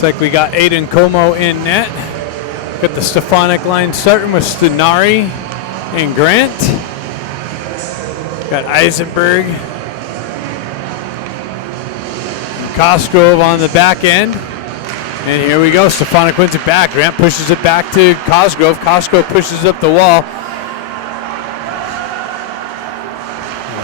Looks like we got Aiden Como in net. Got the Stefanik line starting with Stenari and Grant. Got Eisenberg. And Cosgrove on the back end. And here we go. Stefanik wins it back. Grant pushes it back to Cosgrove. Cosgrove pushes up the wall.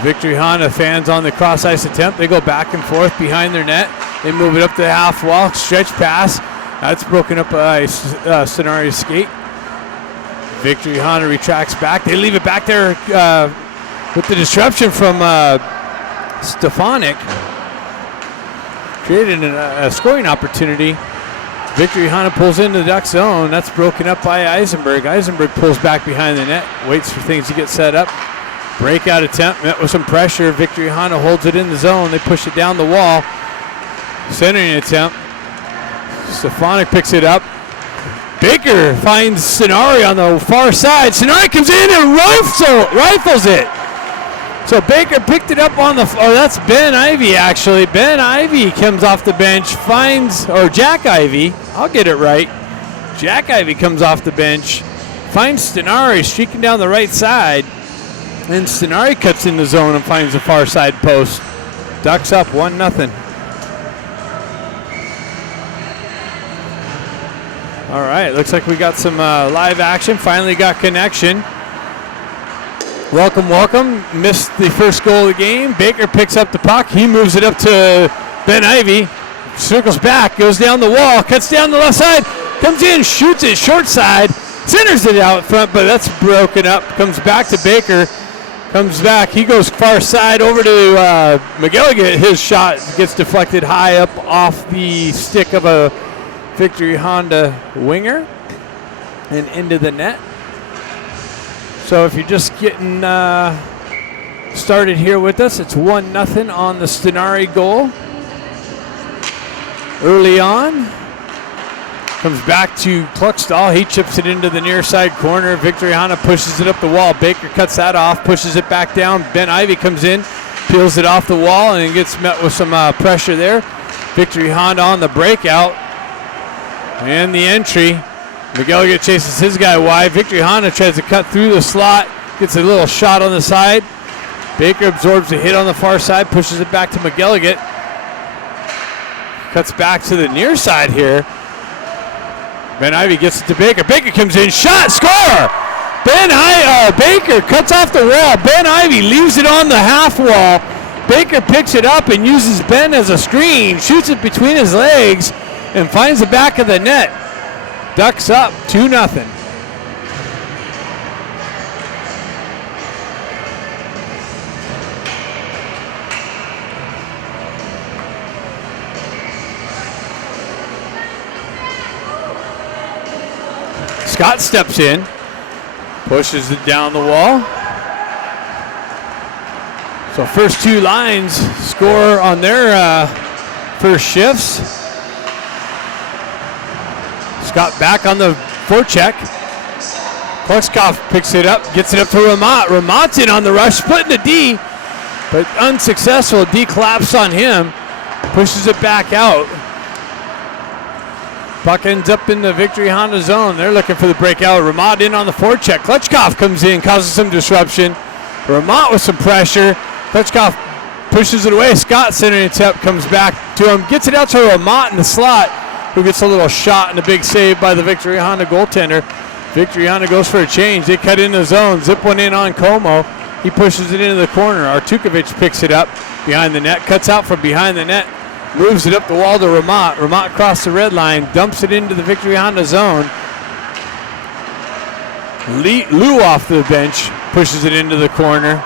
Victory Honda fans on the cross ice attempt. They go back and forth behind their net. They move it up to the half wall. Stretch pass. That's broken up by Stenari's skate. Victory Honda retracts back. They leave it back there with the disruption from Stefanik. Created a scoring opportunity. Victory Honda pulls into the Duck zone. That's broken up by Eisenberg. Eisenberg pulls back behind the net. Waits for things to get set up. Breakout attempt met with some pressure. Victory Honda holds it in the zone. They push it down the wall. Centering attempt. Stefanik picks it up. Baker finds Stenari on the far side. Stenari comes in and rifles it. So Baker picked it up on the, that's Ben Ivey actually. Ben Ivey comes off the bench, Jack Ivey, I'll get it right. Jack Ivey comes off the bench, finds Stenari streaking down the right side, and Stenari cuts in the zone and finds the far side post. Ducks up 1-0. All right, looks like we got some live action. Finally got connection. Welcome. Missed the first goal of the game. Baker picks up the puck. He moves it up to Ben Ivey. Circles back, goes down the wall, cuts down the left side, comes in, shoots it short side, centers it out front, but that's broken up. Comes back to Baker. Comes back. He goes far side over to McGilligan. His shot gets deflected high up off the stick of a Victory Honda winger and into the net. So if you're just getting started here with us, it's 1-0 on the Stenari goal. Early on, comes back to Kluckstall. He chips it into the near side corner. Victory Honda pushes it up the wall. Baker cuts that off, pushes it back down. Ben Ivey comes in, peels it off the wall, and gets met with some pressure there. Victory Honda on the breakout. And the entry. McGilligan chases his guy wide. Victory Honda tries to cut through the slot. Gets a little shot on the side. Baker absorbs a hit on the far side. Pushes it back to McGilligan. Cuts back to the near side here. Ben Ivey gets it to Baker. Baker comes in. Shot. Score! Baker cuts off the wall. Ben Ivey leaves it on the half wall. Baker picks it up and uses Ben as a screen. Shoots it between his legs and finds the back of the net. Ducks up 2-0. Scott steps in, pushes it down the wall. So first two lines score on their first shifts. Scott back on the forecheck. Kluckskopf picks it up, gets it up to Ramat. Ramat's in on the rush, splitting the D, but unsuccessful. D collapsed on him, pushes it back out. Puck ends up in the Victory Honda zone. They're looking for the breakout. Ramat in on the forecheck. Kluckskopf comes in, causes some disruption. Ramat with some pressure. Kluckskopf pushes it away. Scott centering attempt comes back to him, gets it out to Ramat in the slot, who gets a little shot and a big save by the Victory Honda goaltender. Victory Honda goes for a change. They cut in the zone, zip one in on Como. He pushes it into the corner. Artukovic picks it up behind the net, cuts out from behind the net, moves it up the wall to Ramat. Ramat across the red line, dumps it into the Victory Honda zone. Lou off the bench, pushes it into the corner.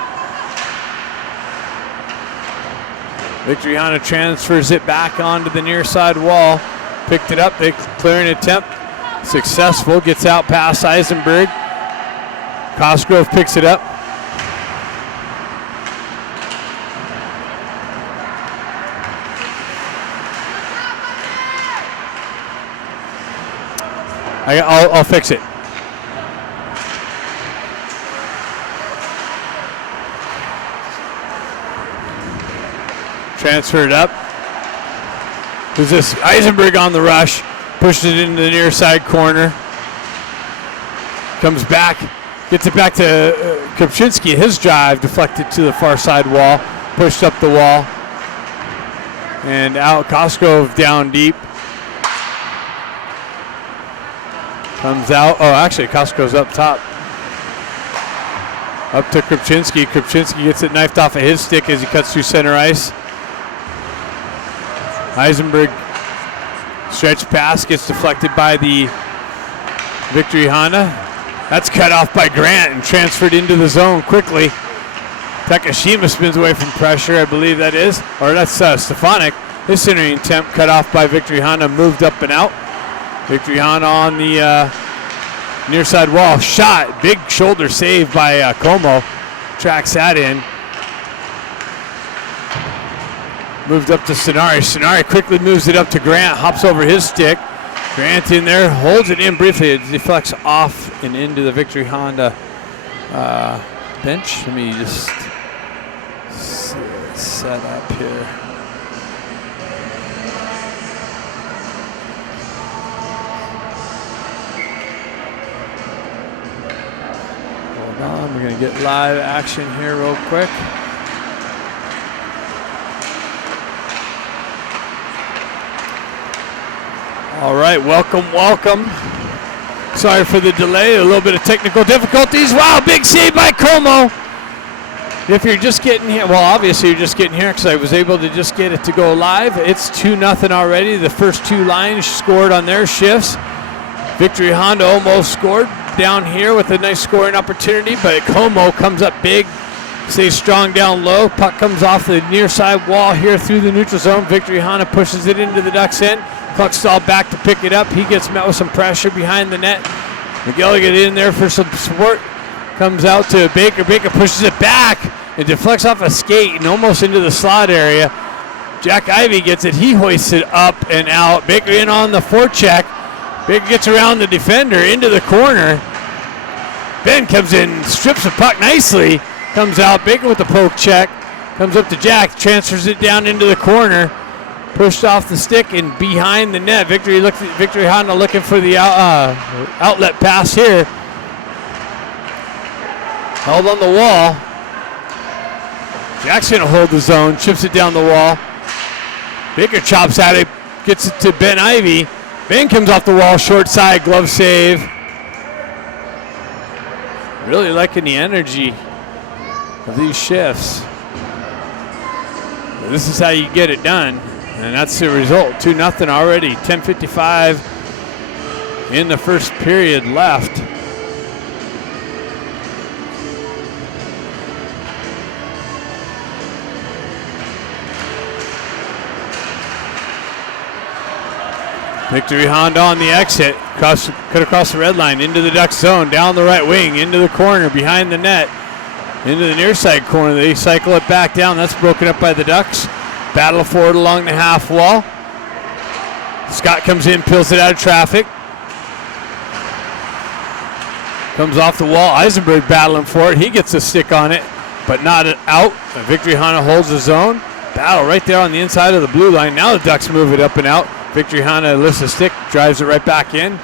Victory Honda transfers it back onto the near side wall. Picked it up, they clear an attempt. Successful, gets out past Eisenberg. Cosgrove picks it up. I'll fix it. Transferred up. Who's this? Eisenberg on the rush. Pushes it into the near side corner. Comes back. Gets it back to Kopczynski. His drive deflected to the far side wall. Pushed up the wall. And out. Cosgrove down deep. Comes out. Oh, actually, Cosgrove's up top. Up to Kopczynski. Kopczynski gets it knifed off of his stick as he cuts through center ice. Eisenberg stretch pass gets deflected by the Victory Honda. That's cut off by Grant and transferred into the zone quickly. Takashima spins away from pressure, I believe that is. Or that's Stefanik. His centering attempt cut off by Victory Honda, moved up and out. Victory Honda on the near side wall. Shot. Big shoulder save by Como. Tracks that in. Moved up to Sonari. Sonari quickly moves it up to Grant. Hops over his stick. Grant in there. Holds it in briefly. It deflects off and into the Victory Honda bench. Let me just set up here. Hold on. We're going to get live action here real quick. All right, welcome. Sorry for the delay, a little bit of technical difficulties. Wow, big save by Como. If you're just getting here, well, obviously you're just getting here because I was able to just get it to go live. It's 2-0 already. The first two lines scored on their shifts. Victory Honda almost scored down here with a nice scoring opportunity, but Como comes up big, stays strong down low. Puck comes off the near side wall here through the neutral zone. Victory Honda pushes it into the Ducks' end. Cluckstall back to pick it up. He gets met with some pressure behind the net. McGilligan in there for some support. Comes out to Baker. Baker pushes it back. It deflects off a skate and almost into the slot area. Jack Ivey gets it. He hoists it up and out. Baker in on the forecheck. Baker gets around the defender into the corner. Ben comes in, strips the puck nicely. Comes out. Baker with the poke check. Comes up to Jack. Transfers it down into the corner. Pushed off the stick and behind the net. Victory Honda looking for the outlet pass here. Held on the wall. Jack's going to hold the zone. Chips it down the wall. Baker chops at it. Gets it to Ben Ivey. Ben comes off the wall. Short side. Glove save. Really liking the energy of these shifts. This is how you get it done. And that's the result, 2-0 already, 10:55 in the first period left. Victory Honda on the exit, cut across the red line, into the Ducks zone, down the right wing, into the corner, behind the net, into the near side corner. They cycle it back down. That's broken up by the Ducks. Battle forward along the half wall. Scott comes in, peels it out of traffic. Comes off the wall. Eisenberg battling for it. He gets a stick on it, but not out. Victory Honda holds the zone. Battle right there on the inside of the blue line. Now the Ducks move it up and out. Victory Honda lifts the stick, drives it right back in.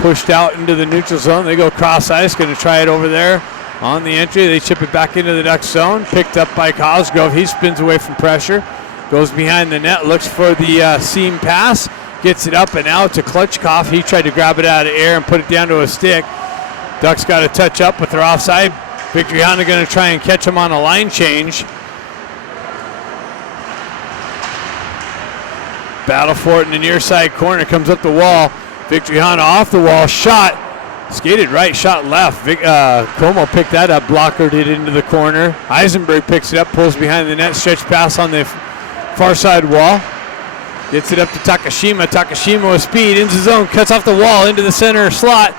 Pushed out into the neutral zone. They go cross ice, going to try it over there on the entry. They chip it back into the Ducks zone. Picked up by Cosgrove. He spins away from pressure. Goes behind the net, looks for the seam pass, gets it up and out to Klutchkov. He tried to grab it out of the air and put it down to a stick. Ducks got to touch up, but they're offside. Victory Honda going to try and catch him on a line change. Battle for it in the near side corner, comes up the wall. Victory Honda off the wall, shot. Skated right, shot left. Como picked that up, blockered it into the corner. Eisenberg picks it up, pulls behind the net, stretch pass on the far side wall. Gets it up to Takashima. Takashima with speed, into the zone, cuts off the wall, into the center slot,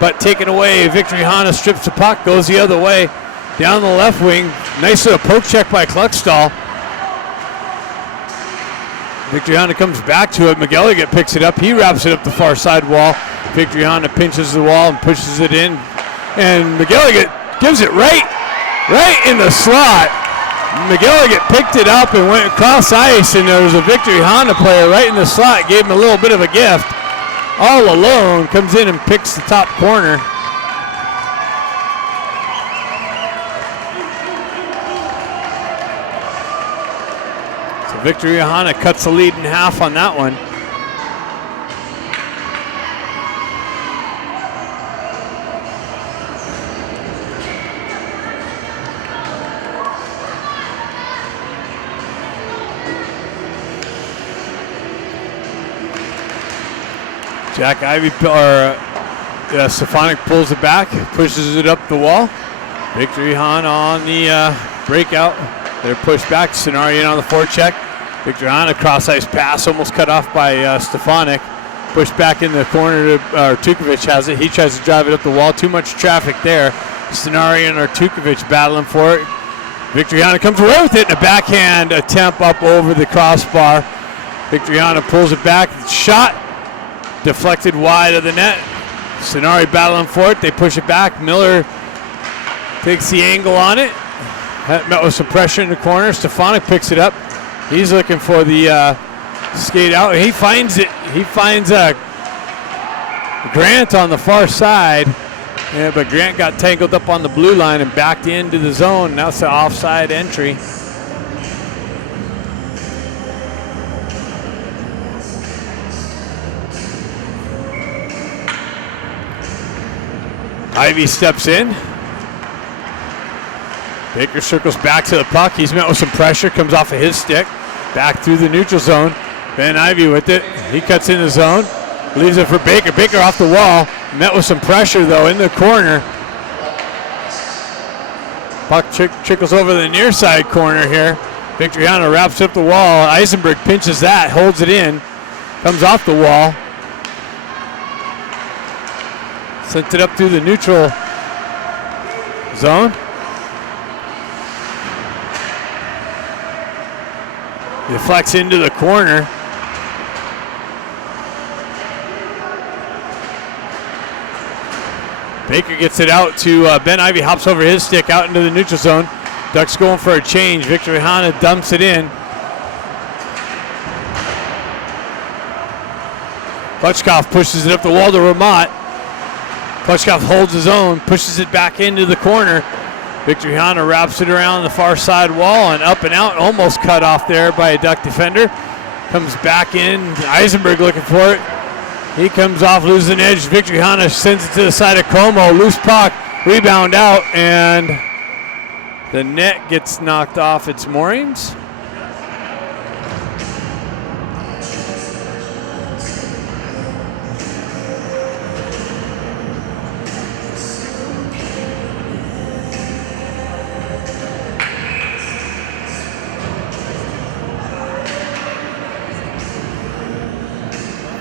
but taken away. Victory Honda strips the puck, goes the other way. Down the left wing, nice little poke check by Kluckstall. Victory Honda comes back to it. McGilligan picks it up. He wraps it up the far side wall. Victory Honda pinches the wall and pushes it in. And McGilligan gives it right in the slot. McGilligan picked it up and went across ice, and there was a Victory Honda player right in the slot, gave him a little bit of a gift. All alone, comes in and picks the top corner. So Victory Honda cuts the lead in half on that one. Jack Ivy, Stefanik pulls it back, pushes it up the wall. Victory Honda on the breakout. They're pushed back. Cenarian on the forecheck. Victory Honda cross ice pass, almost cut off by Stefanik. Pushed back in the corner. Tukovic has it. He tries to drive it up the wall. Too much traffic there. Cenarian or Tukovic battling for it. Victory Honda comes away with it. A backhand attempt up over the crossbar. Victory Honda pulls it back. Shot. Deflected wide of the net. Cenari battling for it. They push it back. Miller takes the angle on it. Met with some pressure in the corner. Stefanik picks it up. He's looking for the skate out. He finds it. He finds Grant on the far side. Yeah, but Grant got tangled up on the blue line and backed into the zone. Now it's the offside entry. Ivy steps in. Baker circles back to the puck. He's met with some pressure, comes off of his stick. Back through the neutral zone. Ben Ivy with it. He cuts in the zone. Leaves it for Baker. Baker off the wall. Met with some pressure, though, in the corner. Puck trickles over the near side corner here. Victory Honda wraps up the wall. Eisenberg pinches that, holds it in. Comes off the wall. Sent it up through the neutral zone. Deflects into the corner. Baker gets it out to Ben Ivy, hops over his stick out into the neutral zone. Ducks going for a change. Victory Honda dumps it in. Klutchkov pushes it up the wall to Ramat. Klutchkov holds his own, pushes it back into the corner. Victory Honda wraps it around the far side wall and up and out, almost cut off there by a Duck defender. Comes back in, Eisenberg looking for it. He comes off, loses an edge. Victory Honda sends it to the side of Como. Loose puck, rebound out, and the net gets knocked off its moorings.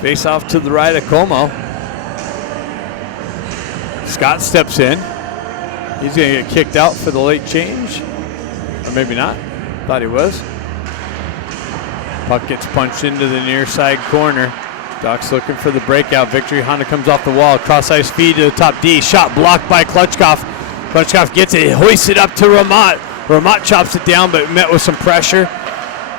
Face off to the right of Como. Scott steps in. He's going to get kicked out for the late change. Or maybe not. Thought he was. Puck gets punched into the near side corner. Ducks looking for the breakout. Victory Honda comes off the wall. Cross ice feed to the top D. Shot blocked by Klutchkov. Klutchkov gets it. Hoists it up to Ramat. Ramat chops it down, but met with some pressure.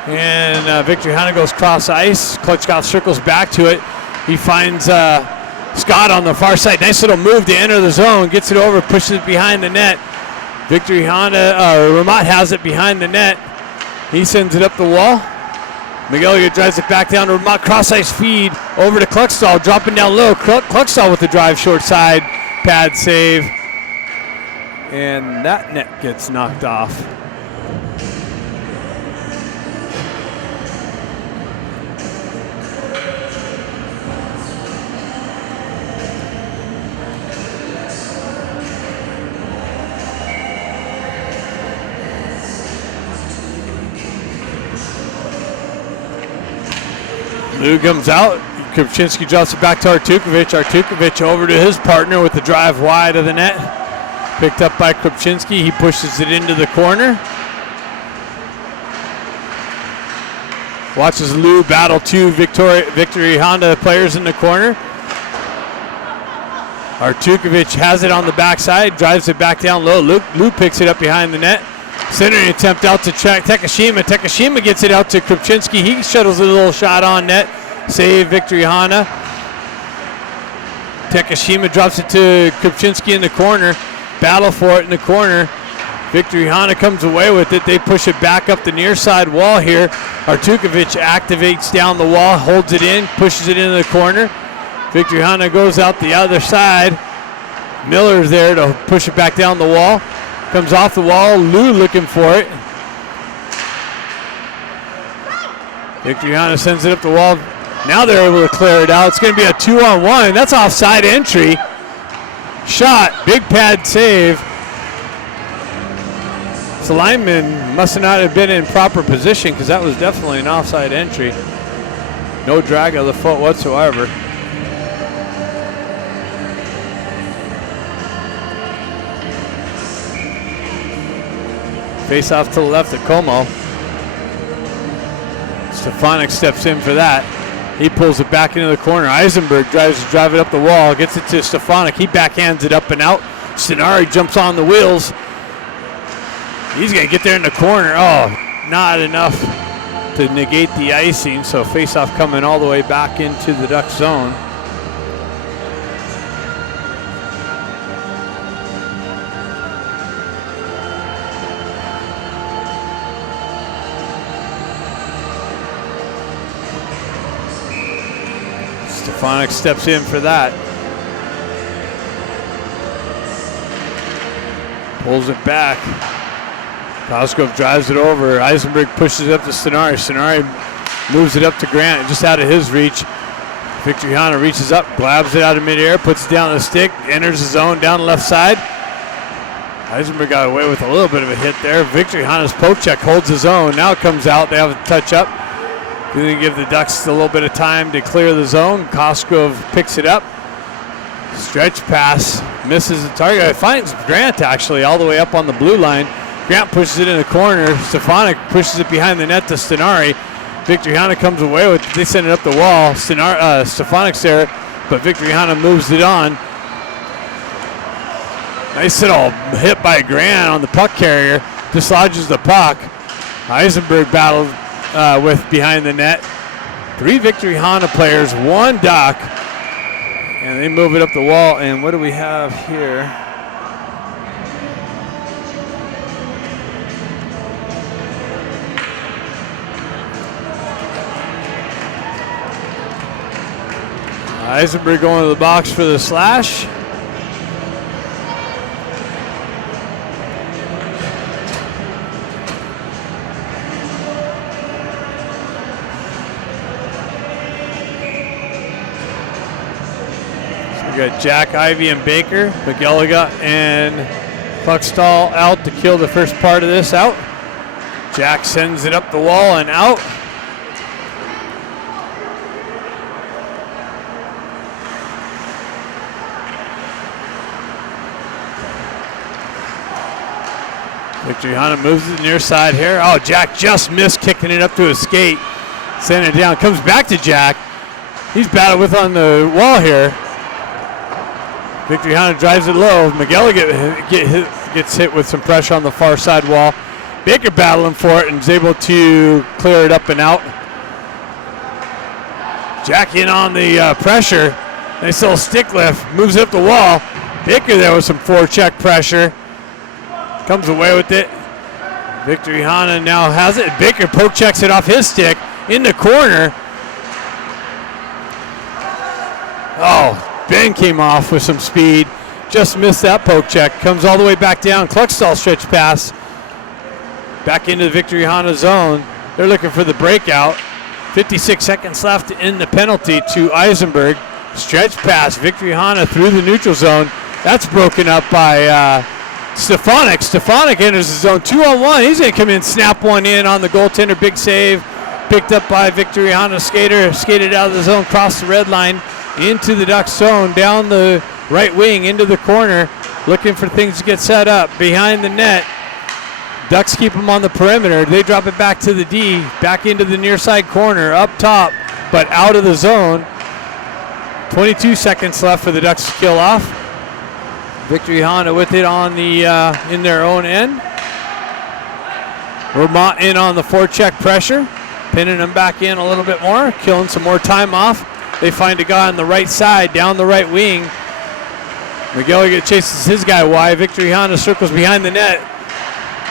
And Victory Honda goes cross ice. Klutchkov circles back to it. He finds Scott on the far side. Nice little move to enter the zone. Gets it over, pushes it behind the net. Victory Honda, Ramat has it behind the net. He sends it up the wall. McGilligan drives it back down to Ramat. Cross ice feed over to Kluckstall. Dropping down low. Kluckstall with the drive short side. Pad save. And that net gets knocked off. Lou comes out. Kupczynski drops it back to Artukovic. Artukovic over to his partner with the drive wide of the net. Picked up by Kupczynski. He pushes it into the corner. Watches Lou battle two Victory Honda players in the corner. Artukovic has it on the backside. Drives it back down low. Lou picks it up behind the net. Centering attempt out to Takashima. Takashima gets it out to Krupczynski. He shuttles a little shot on net. Save Victory Hana. Takashima drops it to Krupczynski in the corner. Battle for it in the corner. Victory Hana comes away with it. They push it back up the near side wall here. Artukovic activates down the wall, holds it in, pushes it into the corner. Victory Hana goes out the other side. Miller's there to push it back down the wall. Comes off the wall. Lou looking for it. Victory Hana sends it up the wall. Now they're able to clear it out. It's going to be a 2-on-1. That's offside entry. Shot. Big pad save. The lineman must not have been in proper position because that was definitely an offside entry. No drag of the foot whatsoever. Face off to the left of Como. Stefanik steps in for that. He pulls it back into the corner. Eisenberg tries to drive it up the wall, gets it to Stefanik. He backhands it up and out. Stenari jumps on the wheels. He's going to get there in the corner. Oh, not enough to negate the icing. So face-off coming all the way back into the Duck zone. Stefanik steps in for that. Pulls it back. Cosgrove drives it over. Eisenberg pushes it up to Stenari. Stenari moves it up to Grant, just out of his reach. Victory Hana reaches up, grabs it out of midair, puts it down the stick, enters the zone down the left side. Eisenberg got away with a little bit of a hit there. Victory Hana's poke check holds his own. Now it comes out. They have a touch up. Going to give the Ducks a little bit of time to clear the zone. Cosgrove picks it up. Stretch pass, misses the target. It finds Grant actually all the way up on the blue line. Grant pushes it in the corner. Stefanik pushes it behind the net to Stenari. Victory Hana comes away with it. They send it up the wall. Stefanik's there, but Victory Hana moves it on. Nice little hit by Grant on the puck carrier. Dislodges the puck. Eisenberg battled with behind the net. 3 Victory Hana players, 1 Duck. And they move it up the wall. And what do we have here? Eisenberg going to the box for the slash. So we got Jack, Ivy, and Baker. McGilliga and Puckstall out to kill the first part of this out. Jack sends it up the wall and out. Victory Hana moves to the near side here. Oh, Jack just missed kicking it up to his skate. Sending it down. Comes back to Jack. He's battled with on the wall here. Victory Hana drives it low. Miguel gets hit with some pressure on the far side wall. Baker battling for it and is able to clear it up and out. Jack in on the pressure. Nice little stick lift. Moves it up the wall. Baker there with some forecheck pressure. Comes away with it. Victory Hana now has it. Baker poke checks it off his stick in the corner. Oh, Ben came off with some speed. Just missed that poke check. Comes all the way back down. Kluckstall stretch pass. Back into the Victory Hana zone. They're looking for the breakout. 56 seconds left in the penalty to Eisenberg. Stretch pass. Victory Hana through the neutral zone. That's broken up by Stefanik. Stefanik enters the zone 2-on-1. He's going to come in, snap one in on the goaltender. Big save. Picked up by Victory Hana skater. Skated out of the zone, crossed the red line into the Ducks zone, down the right wing into the corner. Looking for things to get set up. Behind the net. Ducks keep them on the perimeter. They drop it back to the D. Back into the near side corner. Up top, but out of the zone. 22 seconds left for the Ducks to kill off. Victory Hana with it on the in their own end. Vermont in on the forecheck pressure, pinning them back in a little bit more, killing some more time off. They find a guy on the right side, down the right wing. McGilligan chases his guy wide. Victory Honda circles behind the net.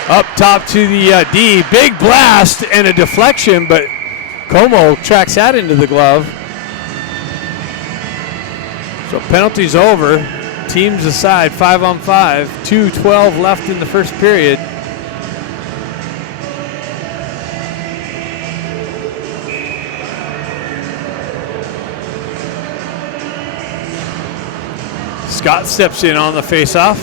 Up top to the D. Big blast and a deflection, but Como tracks that into the glove. So penalty's over. Teams aside, 5-on-5. 2:12 left in the first period. Scott steps in on the faceoff.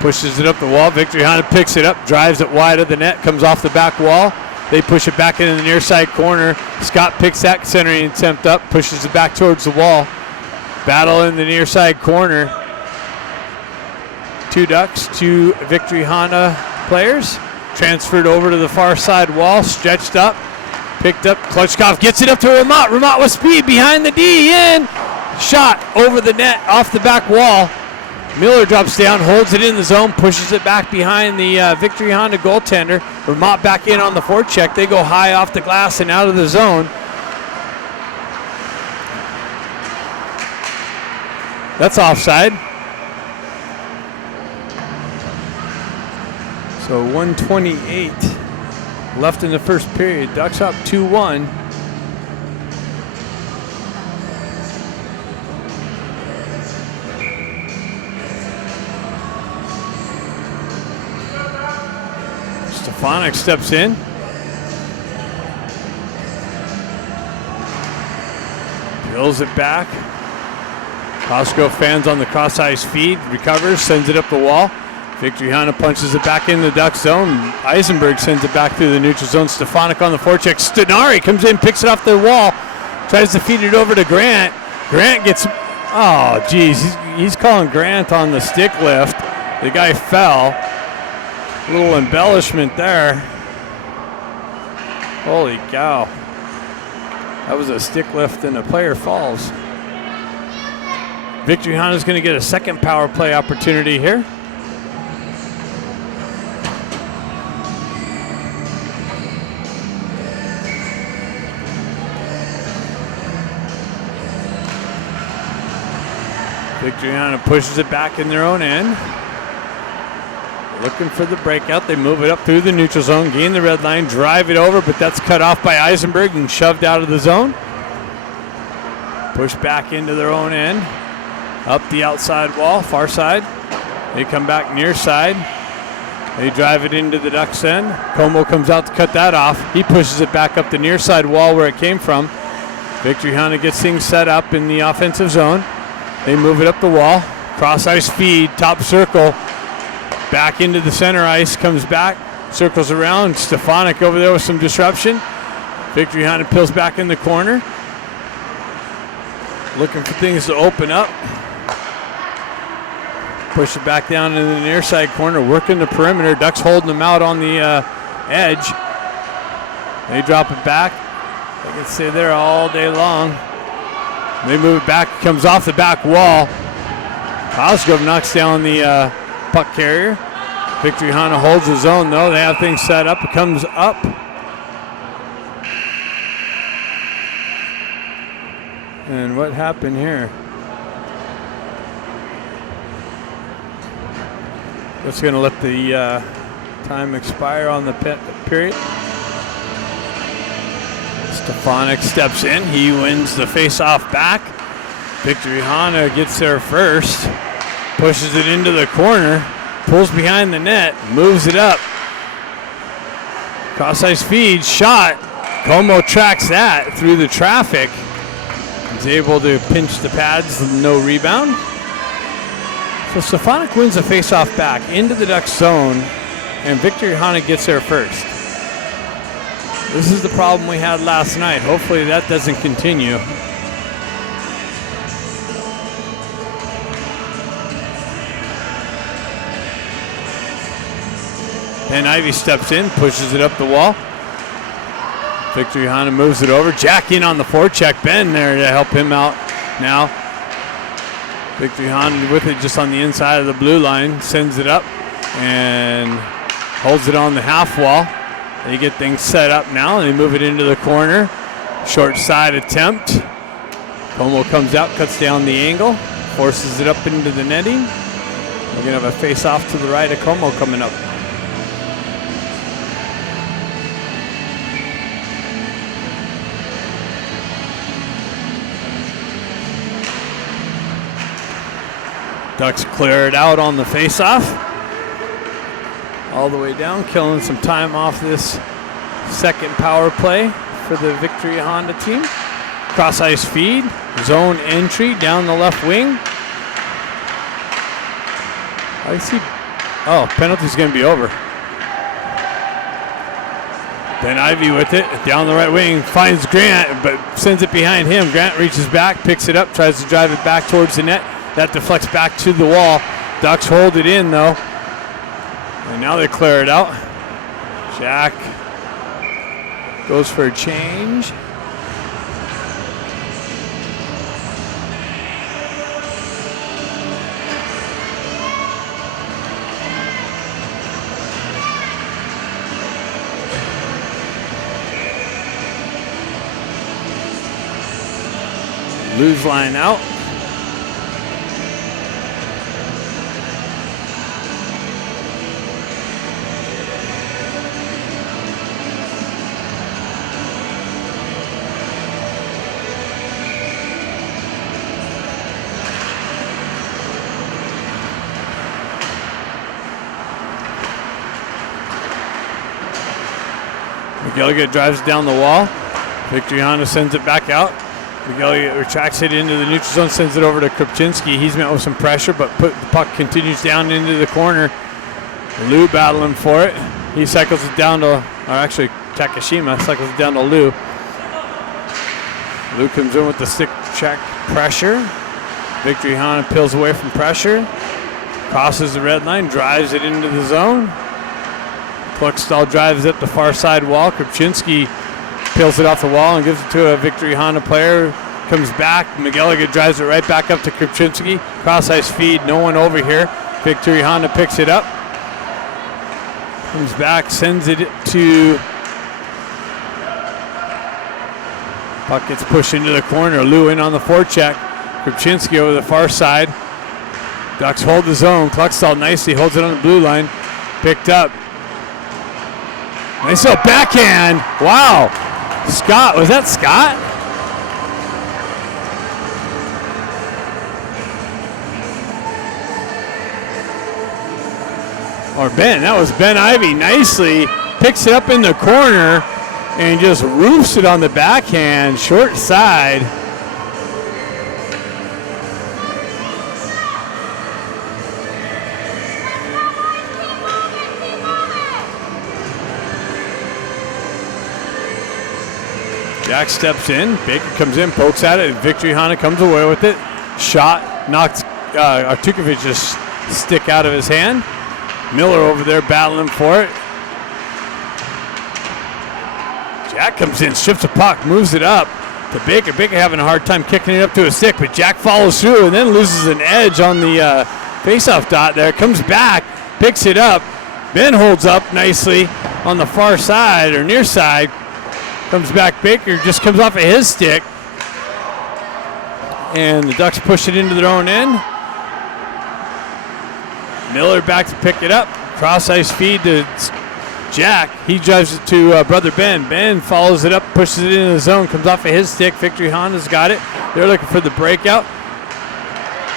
Pushes it up the wall. Victory Honda picks it up, drives it wide of the net, comes off the back wall. They push it back into the near side corner. Scott picks that centering attempt up, pushes it back towards the wall. Battle in the near side corner. 2 Ducks, 2 Victory Honda players. Transferred over to the far side wall, stretched up, picked up. Klutchkov gets it up to Ramat. Ramat with speed behind the D, in. Shot over the net, off the back wall. Miller drops down, holds it in the zone, pushes it back behind the Victory Honda goaltender. Ramat back in on the forecheck. They go high off the glass and out of the zone. That's offside. So 1:28 left in the first period. Ducks up 2-1. Stefanik steps in. Peels it back. Costco fans on the cross-ice feed. Recovers, sends it up the wall. Victory Honda punches it back in the Duck zone. Eisenberg sends it back through the neutral zone. Stefanik on the forecheck. Stenari comes in, picks it off the wall, tries to feed it over to Grant. Grant gets, oh geez, he's calling Grant on the stick lift. The guy fell. A little embellishment there. Holy cow. That was a stick lift and a player falls. Victory Honda's going to get a second power play opportunity here. Victory Honda pushes it back in their own end. Looking for the breakout. They move it up through the neutral zone, gain the red line, drive it over, but that's cut off by Eisenberg and shoved out of the zone. Push back into their own end. Up the outside wall, far side. They come back near side. They drive it into the Ducks end. Como comes out to cut that off. He pushes it back up the near side wall where it came from. Victory Honda gets things set up in the offensive zone. They move it up the wall. Cross ice feed, top circle. Back into the center ice, comes back, circles around. Stefanik over there with some disruption. Victory Honda peels back in the corner. Looking for things to open up. Push it back down in the near side corner, working the perimeter. Ducks holding them out on the edge. They drop it back. They can stay there all day long. They move it back, comes off the back wall. Cosgrove knocks down the puck carrier. Victory Honda holds his own though. They have things set up. It comes up. And what happened here? Just going to let the time expire on the period. Stefanik steps in. He wins the face-off back. Victory Honda gets there first. Pushes it into the corner. Pulls behind the net. Moves it up. Cross-ice feed. Shot. Como tracks that through the traffic. He's able to pinch the pads. No rebound. So Stefanik wins the face-off back into the Ducks zone. And Victory Honda gets there first. This is the problem we had last night. Hopefully that doesn't continue. Ben Ivy steps in, pushes it up the wall. Victory Honda moves it over. Jack in on the forecheck. Ben there to help him out now. Victory Honda with it just on the inside of the blue line, sends it up and holds it on the half wall. They get things set up now, and they move it into the corner. Short side attempt. Como comes out, cuts down the angle, forces it up into the netting. We're going to have a face-off to the right of Como coming up. Ducks clear it out on the face-off. All the way down, killing some time off this second power play for the Victory Honda team. Cross ice feed, zone entry down the left wing. I see. Oh, penalty's going to be over. Ben Ivy with it down the right wing, finds Grant, but sends it behind him. Grant reaches back, picks it up, tries to drive it back towards the net. That deflects back to the wall. Ducks hold it in though. And now they clear it out. Jack goes for a change. Lou's line out. McGilligan drives down the wall. Victory Honda sends it back out. McGilligan retracts it into the neutral zone, sends it over to Krupczynski. He's met with some pressure, but the puck continues down into the corner. Lou battling for it. He cycles it down to, or actually Takashima cycles it down to Lou. Lou comes in with the stick check pressure. Victory Honda peels away from pressure. Crosses the red line, drives it into the zone. Kluckstall drives it up the far side wall. Krupczynski peels it off the wall and gives it to a Victory Honda player. Comes back. McGilligan drives it right back up to Krupczynski. Cross ice feed. No one over here. Victory Honda picks it up. Comes back. Sends it to. Puck gets pushed into the corner. Lou in on the forecheck. Krupczynski over the far side. Ducks hold the zone. Kluckstall nicely holds it on the blue line. Picked up. Nice little backhand. Wow. Scott, was that Scott? Or Ben, that was Ben Ivy. Nicely picks it up in the corner and just roofs it on the backhand, short side. Jack steps in. Baker comes in, pokes at it. Victory Honda comes away with it. Shot knocked Artukovic's stick out of his hand. Miller over there battling for it. Jack comes in, shifts the puck, moves it up to Baker. Baker having a hard time kicking it up to his stick, but Jack follows through and then loses an edge on the faceoff dot there. Comes back, picks it up. Ben holds up nicely on the far side or near side. Comes back, Baker just comes off of his stick. And the Ducks push it into their own end. Miller back to pick it up. Cross ice feed to Jack. He drives it to brother Ben. Ben follows it up, pushes it into the zone, comes off of his stick. Victory Honda's got it. They're looking for the breakout.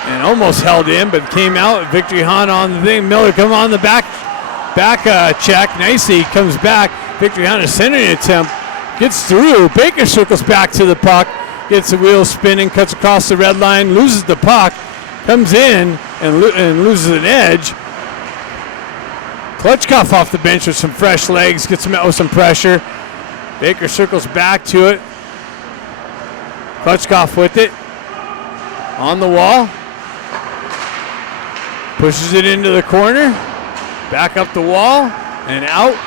And almost held in, but came out. Victory Honda on the thing. Miller come on the back check. Nicely comes back. Victory Honda centering attempt. Gets through. Baker circles back to the puck. Gets the wheels spinning. Cuts across the red line. Loses the puck. Comes in and loses an edge. Klutchkov off the bench with some fresh legs. Gets him out with some pressure. Baker circles back to it. Klutchkov with it. On the wall. Pushes it into the corner. Back up the wall. And out.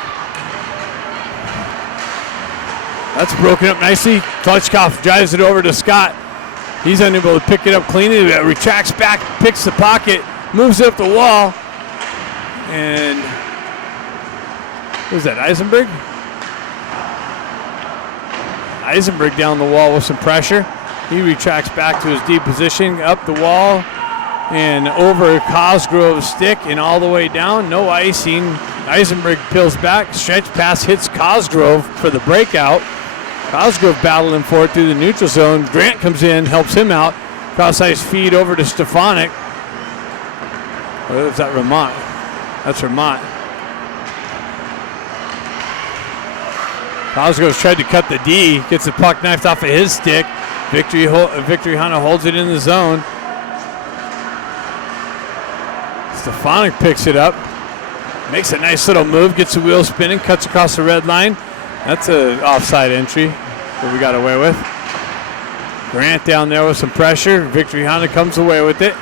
That's broken up nicely. Klutchkov drives it over to Scott. He's unable to pick it up cleanly. Retracts back, picks the pocket, moves it up the wall. And who's that, Eisenberg? Eisenberg down the wall with some pressure. He retracts back to his deep position, up the wall, and over Cosgrove's stick and all the way down. No icing. Eisenberg peels back. Stretch pass hits Cosgrove for the breakout. Cosgrove battling for it through the neutral zone. Grant comes in, helps him out. Cross-ice feed over to Stefanik. Oh, is that Vermont? That's Vermont. Cosgrove's tried to cut the D. Gets the puck knifed off of his stick. Victory Honda holds it in the zone. Stefanik picks it up. Makes a nice little move. Gets the wheel spinning. Cuts across the red line. That's an offside entry that we got away with. Grant down there with some pressure. Victory Honda comes away with it.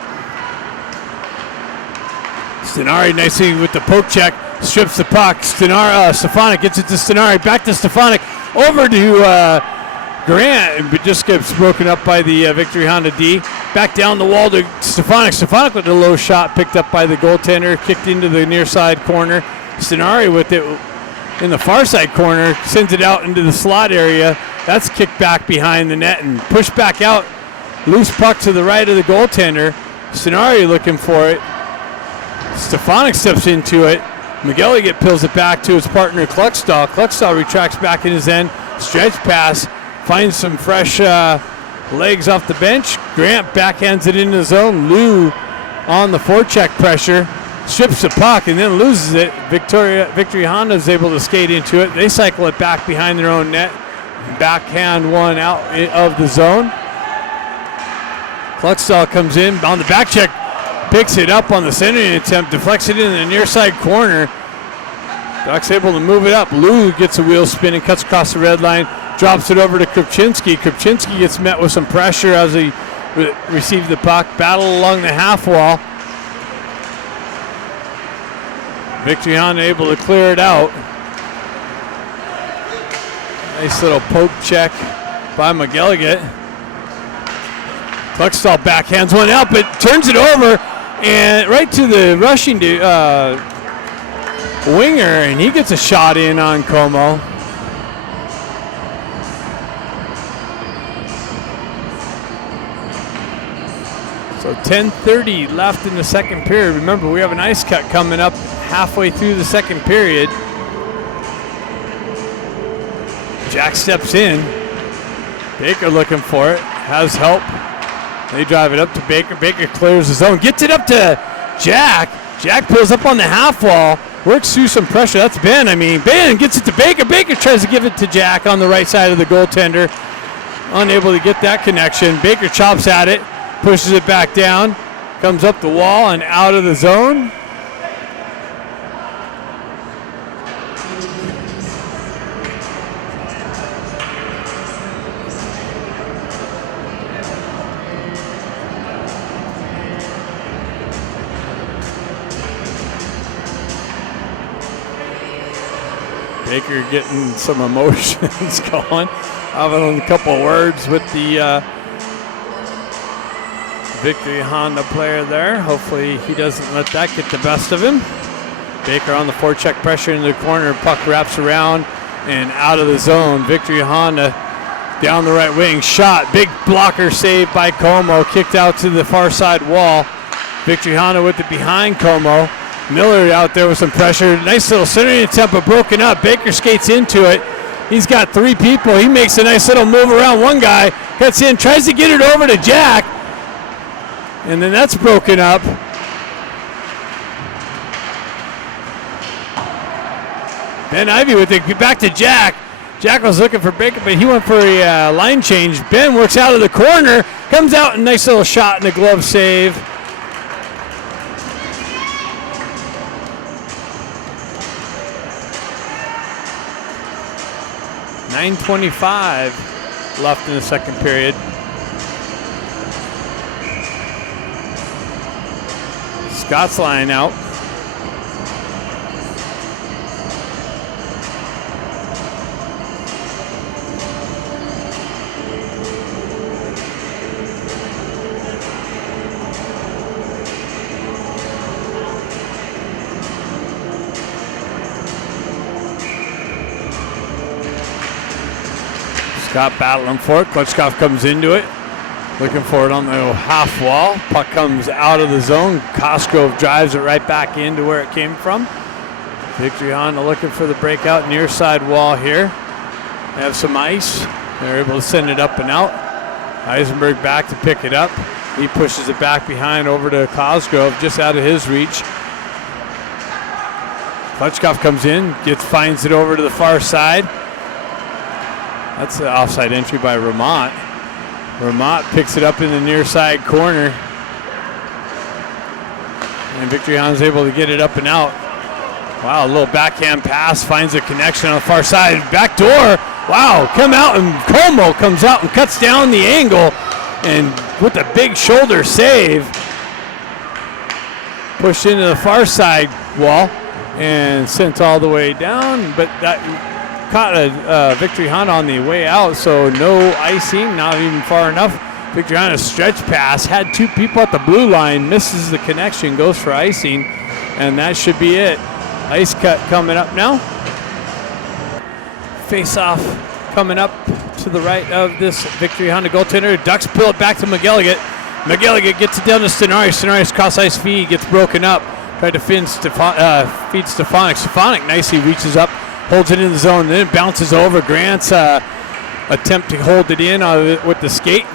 Stenari nicely with the poke check. Strips the puck. Stefanik gets it to Stenari. Back to Stefanik. Over to Grant. But just gets broken up by the Victory Honda D. Back down the wall to Stefanik. Stefanik with a low shot picked up by the goaltender. Kicked into the near side corner. Stenari with it in the far side corner. Sends it out into the slot area. That's kicked back behind the net and pushed back out. Loose puck to the right of the goaltender. Stenari looking for it. Stefanik steps into it. McGilligan peels it back to his partner Kluckstall. Kluckstall retracts back in his end. Stretch pass. Finds some fresh legs off the bench. Grant backhands it into the zone. Lou on the forecheck pressure. Strips the puck and then loses it. Victory Honda is able to skate into it. They cycle it back behind their own net. Backhand one out of the zone. Kluckstall comes in on the back check. Picks it up on the centering attempt. Deflects it in the near side corner. Ducks able to move it up. Lou gets a wheel spin and cuts across the red line. Drops it over to Krupczynski. Krupczynski gets met with some pressure as he receives the puck. Battle along the half wall. Victory Honda able to clear it out. Nice little poke check by McGilligan. Kluckstall backhands one out, but turns it over and right to the rushing winger, and he gets a shot in on Como. So 10:30 left in the second period. Remember, we have an ice cut coming up halfway through the second period. Jack steps in. Baker looking for it. Has help. They drive it up to Baker. Baker clears the zone. Gets it up to Jack. Jack pulls up on the half wall. Works through some pressure. That's Ben. Ben gets it to Baker. Baker tries to give it to Jack on the right side of the goaltender. Unable to get that connection. Baker chops at it. Pushes it back down. Comes up the wall and out of the zone. Baker getting some emotions going. Having a couple words with the Victory Honda player there. Hopefully he doesn't let that get the best of him. Baker on the forecheck pressure in the corner. Puck wraps around and out of the zone. Victory Honda down the right wing. Shot. Big blocker save by Como. Kicked out to the far side wall. Victory Honda with it behind Como. Miller out there with some pressure. Nice little centering attempt, but broken up. Baker skates into it. He's got three people. He makes a nice little move around one guy. Cuts in. Tries to get it over to Jack. And then that's broken up. Ben Ivy with it back to Jack. Jack was looking for Baker, but he went for a line change. Ben works out of the corner. Comes out, a nice little shot in the glove save. .9:25 left in the second period. Scott's line out. Scott battling for it. Klitschko comes into it. Looking for it on the half wall. Puck comes out of the zone. Cosgrove drives it right back into where it came from. Victory Honda looking for the breakout near side wall here. They have some ice. They're able to send it up and out. Eisenberg back to pick it up. He pushes it back behind over to Cosgrove, just out of his reach. Klitschko comes in, finds it over to the far side. That's the offside entry by Ramat. Ramat picks it up in the near side corner. And Victory Honda's able to get it up and out. Wow, a little backhand pass, finds a connection on the far side. Back door, wow, come out, and Como comes out and cuts down the angle. And with a big shoulder save, pushed into the far side wall and sent all the way down. But that caught a Victory Honda on the way out, so no icing, not even far enough. Victory Honda stretch pass, had two people at the blue line, misses the connection, goes for icing, and that should be it. Ice cut coming up now. Face off coming up to the right of this Victory Honda goaltender. Ducks pull it back to McGilligan. McGilligan gets it down to Stenari. Stenari's cross ice feed gets broken up. Tried to feed Stefanik. Stefanik nicely reaches up, holds it in the zone, then it bounces over. Grant's attempt to hold it in with the skate.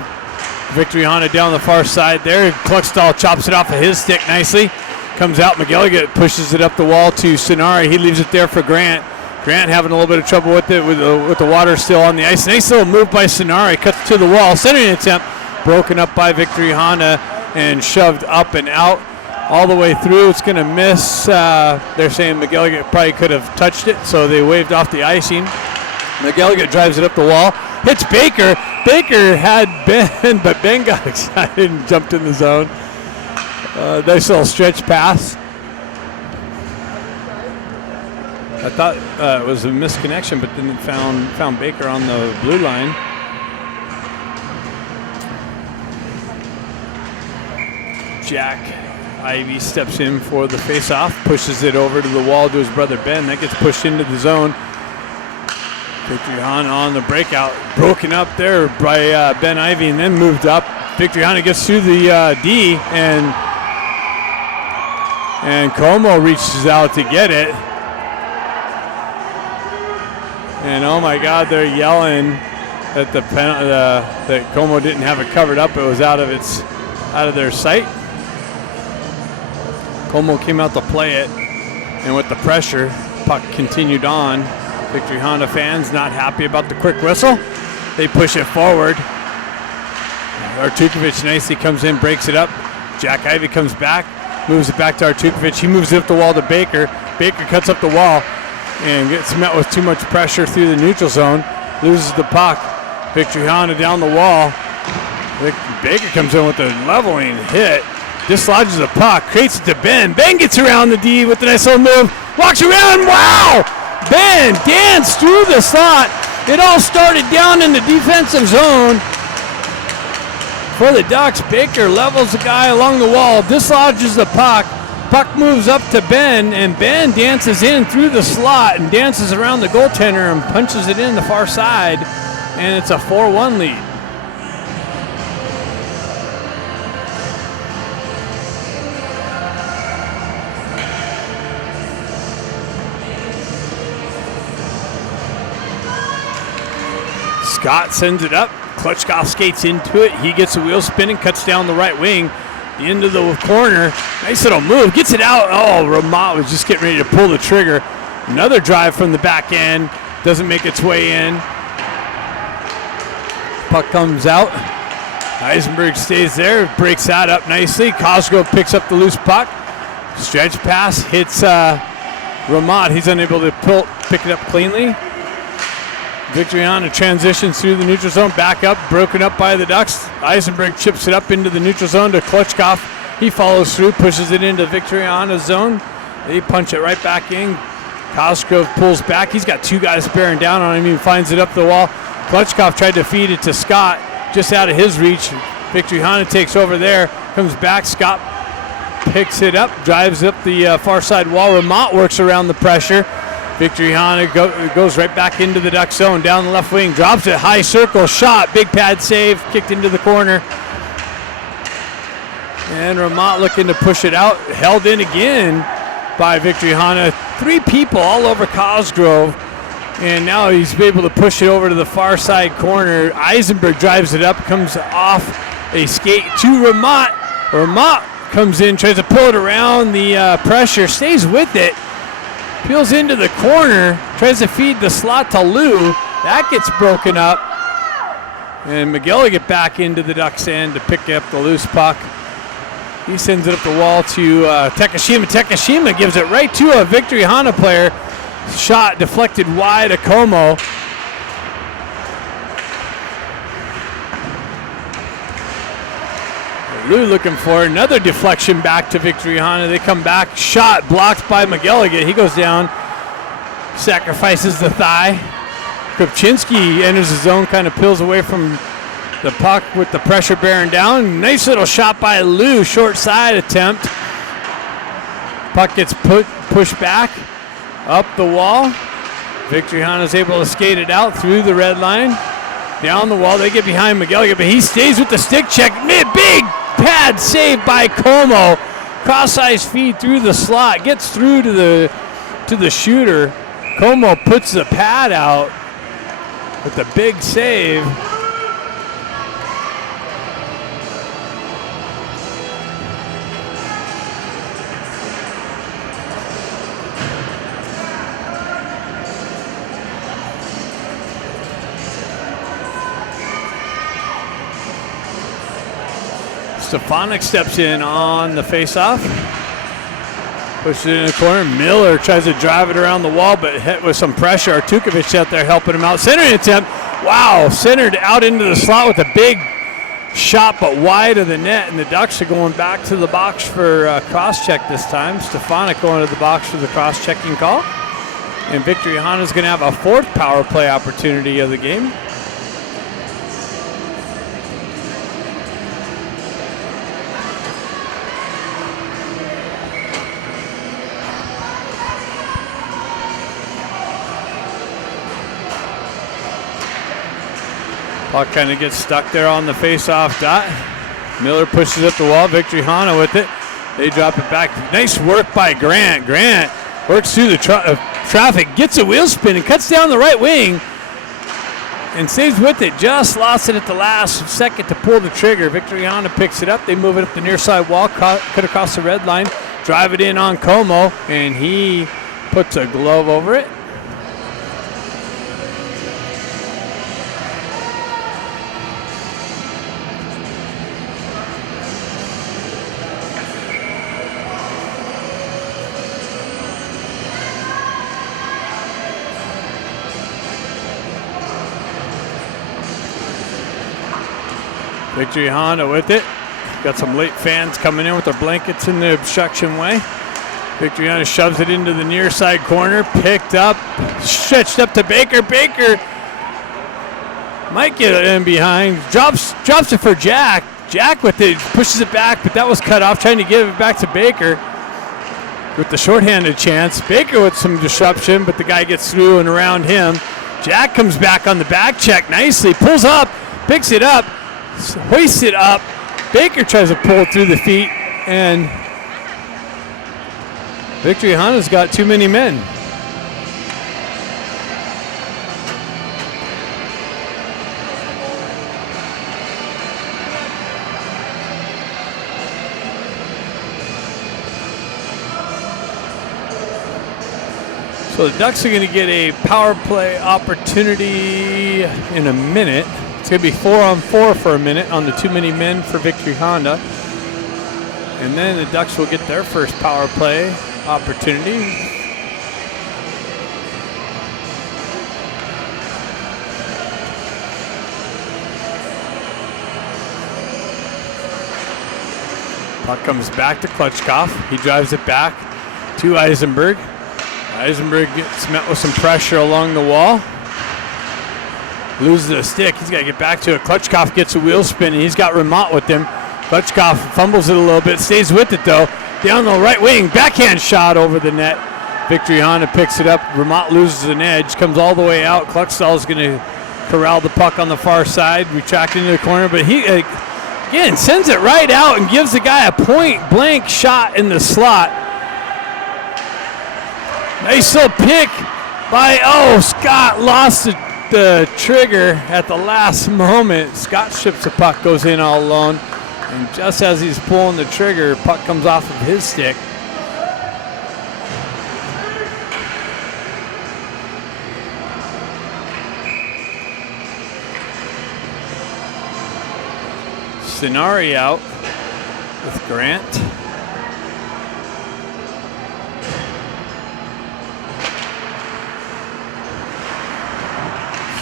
Victory Honda down the far side there. Kluckstall chops it off of his stick nicely. Comes out, McGilligan pushes it up the wall to Stenari. He leaves it there for Grant. Grant having a little bit of trouble with it, with the water still on the ice. Nice little move by Stenari, cuts to the wall. Centering attempt, broken up by Victory Honda and shoved up and out all the way through. It's going to miss. They're saying McGilligan probably could have touched it, so they waved off the icing. McGilligan drives it up the wall, hits Baker. Baker had Ben, but Ben got excited and jumped in the zone. Nice little stretch pass. I thought it was a misconnection, but then found Baker on the blue line. Jack Ivy steps in for the face-off, pushes it over to the wall to his brother Ben. That gets pushed into the zone. Victory Honda on the breakout, broken up there by Ben Ivy, and then moved up. Victory Honda gets through the D, and Como reaches out to get it. And oh my God, they're yelling that that Como didn't have it covered up. It was out of their sight. Como came out to play it, and with the pressure, puck continued on. Victory Honda fans not happy about the quick whistle. They push it forward. Artukovic nicely comes in, breaks it up. Jack Ivy comes back, moves it back to Artukovic. He moves it up the wall to Baker. Baker cuts up the wall and gets met with too much pressure through the neutral zone. Loses the puck. Victory Honda down the wall. Baker comes in with a leveling hit. Dislodges the puck, creates it to Ben. Ben gets around the D with a nice little move. Walks around, wow! Ben danced through the slot. It all started down in the defensive zone. For the Ducks, Baker levels the guy along the wall, dislodges the puck. Puck moves up to Ben, and Ben dances in through the slot and dances around the goaltender and punches it in the far side, and it's a 4-1 lead. Scott sends it up. Klitschko skates into it. He gets the wheel spinning, cuts down the right wing, into the corner. Nice little move. Gets it out. Oh, Ramat was just getting ready to pull the trigger. Another drive from the back end. Doesn't make its way in. Puck comes out. Eisenberg stays there. Breaks that up nicely. Cosgrove picks up the loose puck. Stretch pass hits Ramat. He's unable to pick it up cleanly. Victory Honda transitions through the neutral zone, back up, broken up by the Ducks. Eisenberg chips it up into the neutral zone to Klitschko. He follows through, pushes it into Victory Honda's zone. They punch it right back in. Cosgrove pulls back. He's got two guys bearing down on him. He finds it up the wall. Klitschko tried to feed it to Scott, just out of his reach. Victory Honda takes over there, comes back. Scott picks it up, drives up the far side wall. Ramat works around the pressure. Victory Honda goes right back into the Duck zone, down the left wing, drops it, high circle, shot, big pad save, kicked into the corner. And Ramont looking to push it out, held in again by Victory Honda. 3 people all over Cosgrove, and now he's able to push it over to the far side corner. Eisenberg drives it up, comes off a skate to Ramont. Ramont comes in, tries to pull it around the pressure, stays with it. Peels into the corner, tries to feed the slot to Lou. That gets broken up. And McGill get back into the Ducks end to pick up the loose puck. He sends it up the wall to Takashima. Takashima gives it right to a Victory Honda player. Shot deflected wide of Como. Lou looking for another deflection back to Victory Honda. They come back, shot blocked by McGilligan. He goes down, sacrifices the thigh. Kopczynski enters the zone, kind of peels away from the puck with the pressure bearing down. Nice little shot by Lou, short side attempt. Puck gets pushed back up the wall. Victory Honda's able to skate it out through the red line. Down the wall, they get behind McGilligan, but he stays with the stick check. Big pad save by Como. Cross-ice feed through the slot, gets through to the shooter. Como puts the pad out with the big save. Stefanik steps in on the faceoff. Pushes it in the corner. Miller tries to drive it around the wall, but hit with some pressure. Artukovic out there helping him out. Centering attempt. Wow, centered out into the slot with a big shot, but wide of the net. And the Ducks are going back to the box for cross-check this time. Stefanik going to the box for the cross-checking call. And Victory Honda's going to have a 4th power play opportunity of the game. Puck kind of gets stuck there on the face-off dot. Miller pushes up the wall. Victory Honda with it. They drop it back. Nice work by Grant. Grant works through the traffic, gets a wheel spin, and cuts down the right wing. And stays with it. Just lost it at the last second to pull the trigger. Victory Honda picks it up. They move it up the near side wall, cut across the red line, drive it in on Como, and he puts a glove over it. Victory Honda with it. Got some late fans coming in with their blankets in the obstruction way. Victory Honda shoves it into the near side corner. Picked up, stretched up to Baker. Baker might get it in behind. Drops it for Jack. Jack with it, pushes it back, but that was cut off. Trying to give it back to Baker with the shorthanded chance. Baker with some disruption, but the guy gets through and around him. Jack comes back on the back check nicely. Pulls up, picks it up. Hoists it up. Baker tries to pull through the feet, and Victory Honda's got too many men. So the Ducks are going to get a power play opportunity in a minute. It's going to be 4-on-4 for a minute on the too many men for Victory Honda. And then the Ducks will get their first power play opportunity. Puck comes back to Klutchkov. He drives it back to Eisenberg. Eisenberg gets met with some pressure along the wall. Loses a stick. He's got to get back to it. Klutchkov gets a wheel spin, and he's got Ramont with him. Klutchkov fumbles it a little bit, stays with it, though. Down the right wing, backhand shot over the net. Victory Honda picks it up. Vermont loses an edge, comes all the way out. Kluckstall's going to corral the puck on the far side, retracting into the corner, but he again sends it right out and gives the guy a point blank shot in the slot. Nice little pick by, Scott lost the trigger at the last moment. Scott ships the puck, goes in all alone, and just as he's pulling the trigger, puck comes off of his stick. Stenari out with Grant.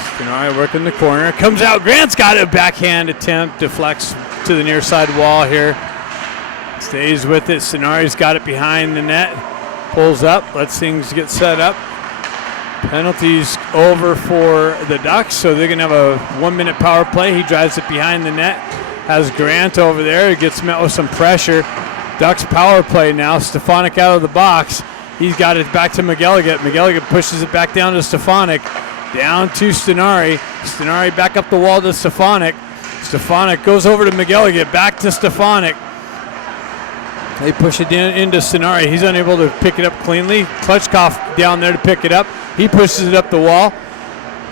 Stenari working the corner. Comes out. Grant's got a backhand attempt. Deflects to the near side wall here. Stays with it. Stenari's got it behind the net. Pulls up. Lets things get set up. Penalties over for the Ducks, so they're going to have a 1-minute power play. He drives it behind the net. Has Grant over there. He gets met with some pressure. Ducks power play now. Stefanik out of the box. He's got it back to McElligott. McElligott pushes it back down to Stefanik. Down to Stenari. Stenari back up the wall to Stefanik. Stefanik goes over to McElligott. Back to Stefanik. They push it into Stenari. He's unable to pick it up cleanly. Klitschkoff down there to pick it up. He pushes it up the wall.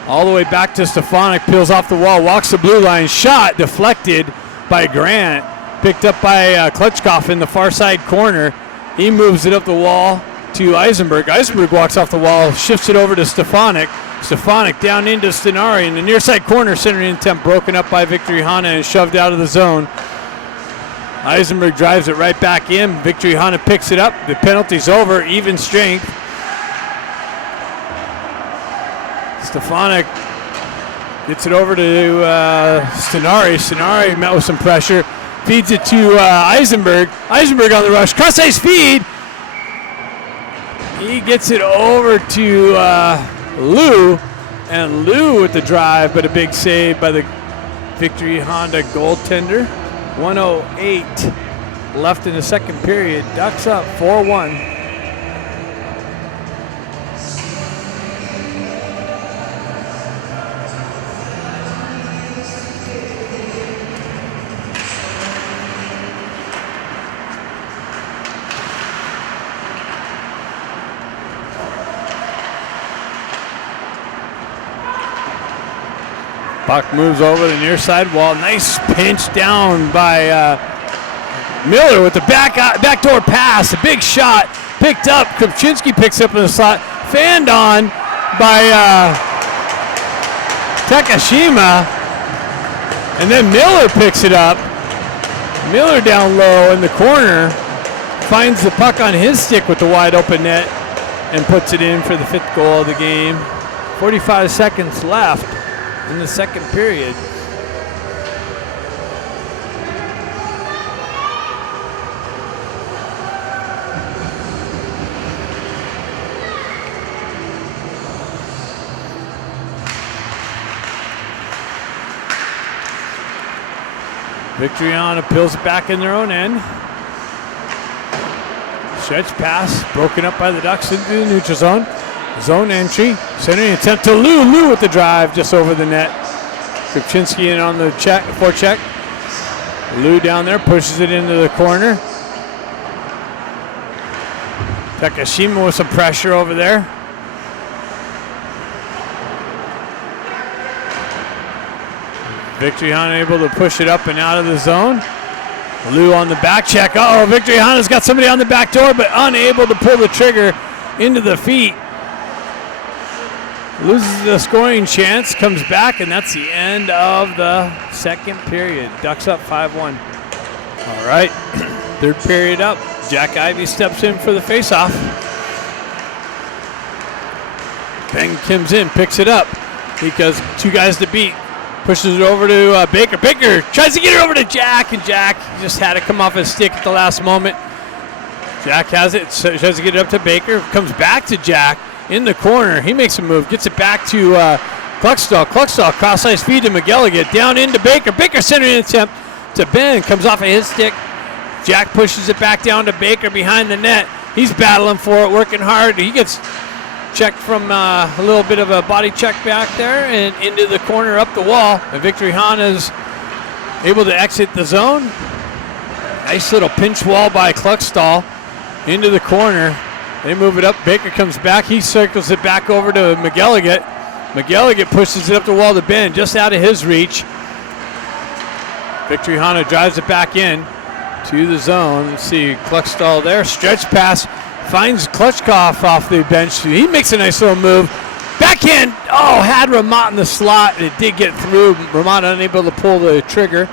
All the way back to Stefanik. Peels off the wall. Walks the blue line. Shot deflected by Grant. Picked up by Klitschkoff in the far side corner. He moves it up the wall to Eisenberg. Eisenberg walks off the wall. Shifts it over to Stefanik. Stefanik down into Stenari in the near side corner. Centering attempt broken up by Victory Honda and shoved out of the zone. Eisenberg drives it right back in. Victory Honda picks it up. The penalty's over. Even strength. Stefanik gets it over to Stenari. Stenari met with some pressure. Feeds it to Eisenberg. Eisenberg on the rush. Cross ice feed. He gets it over to Lou. And Lou with the drive, but a big save by the Victory Honda goaltender. 1:08 left in the second period. Ducks up 4-1. Puck moves over the near side wall. Nice pinch down by Miller with the backdoor pass. A big shot picked up. Kupchinski picks up in the slot. Fanned on by Takashima. And then Miller picks it up. Miller down low in the corner. Finds the puck on his stick with the wide open net and puts it in for the 5th goal of the game. 45 seconds left in the second period. Victory Honda peels it back in their own end. Stretch pass broken up by the Ducks into the neutral zone. Zone entry, centering attempt to Lou. Lou with the drive just over the net. Kupchinski in on the forecheck. Lou down there pushes it into the corner. Takashima with some pressure over there. Victory Honda able to push it up and out of the zone. Lou on the back check. Victory Honda's got somebody on the back door, but unable to pull the trigger into the feet. Loses the scoring chance, comes back, and that's the end of the second period. Ducks up 5-1. All right, third period up. Jack Ivey steps in for the faceoff. Ben comes in, picks it up. He goes 2 guys to beat. Pushes it over to Baker. Baker tries to get it over to Jack, and Jack just had it come off his stick at the last moment. Jack has it, tries to get it up to Baker. Comes back to Jack. In the corner, he makes a move, gets it back to Kluckstall. Kluckstall cross ice feed to McElligott, down into Baker. Baker centering attempt to Ben, comes off of his stick. Jack pushes it back down to Baker behind the net. He's battling for it, working hard. He gets checked from a little bit of a body check back there and into the corner up the wall. And Victory Honda's able to exit the zone. Nice little pinch wall by Kluckstall into the corner. They move it up. Baker comes back. He circles it back over to McGilligan. McGilligan pushes it up the wall to Ben, just out of his reach. Victory Honda drives it back in to the zone. Let's see, Kluckstall there. Stretch pass. Finds Klutchkov off the bench. He makes a nice little move. Backhand. Oh, had Ramat in the slot. And it did get through. Ramat unable to pull the trigger.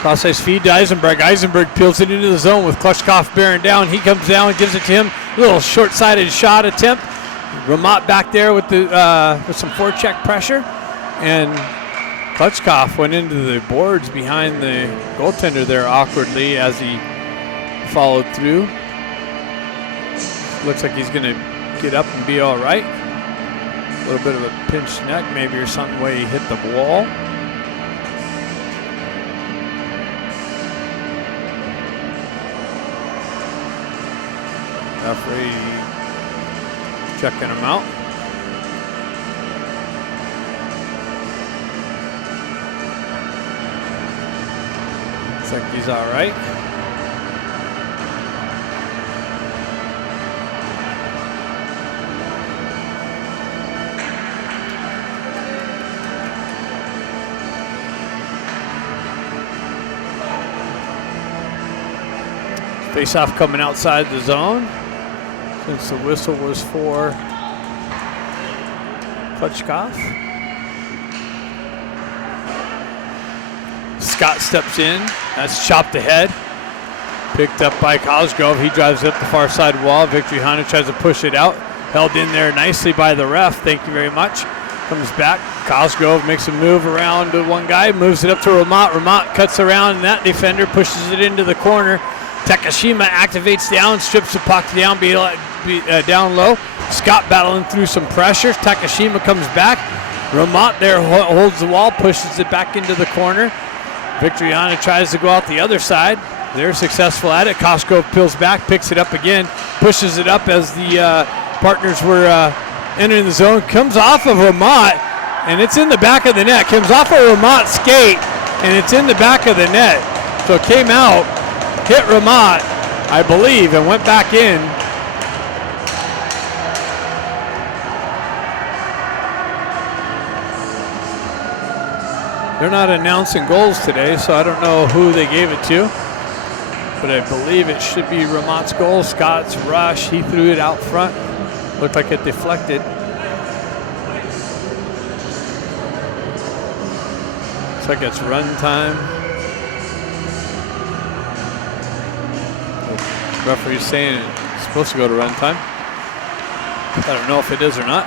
Cross-ice feed to Eisenberg. Eisenberg peels it into the zone with Klutchkov bearing down. He comes down and gives it to him. A little short-sided shot attempt. Ramat back there with the with some forecheck pressure. And Klutchkov went into the boards behind the goaltender there awkwardly as he followed through. Looks like he's going to get up and be all right. A little bit of a pinched neck maybe or something way he hit the wall. Referee checking him out. Looks like he's all right. Face-off coming outside the zone, since the whistle was for Klutchkov. Scott steps in. That's chopped ahead. Picked up by Cosgrove. He drives up the far side wall. Victory Honda tries to push it out. Held in there nicely by the ref. Thank you very much. Comes back. Cosgrove makes a move around to one guy. Moves it up to Ramat. Ramat cuts around, and that defender pushes it into the corner. Takashima activates down, strips the puck down, down low. Scott battling through some pressure. Takashima comes back. Ramat there holds the wall, pushes it back into the corner. Victory Honda tries to go out the other side. They're successful at it. Cosgrove peels back, picks it up again, pushes it up as the partners were entering the zone. Comes off of Ramat, and it's in the back of the net. Comes off of Ramat's skate, and it's in the back of the net. So it came out, hit Ramat, I believe, and went back in. They're not announcing goals today, so I don't know who they gave it to. But I believe it should be Ramat's goal. Scott's rush, he threw it out front. Looked like it deflected. Looks like it's run time. The referee's saying it's supposed to go to run time. I don't know if it is or not.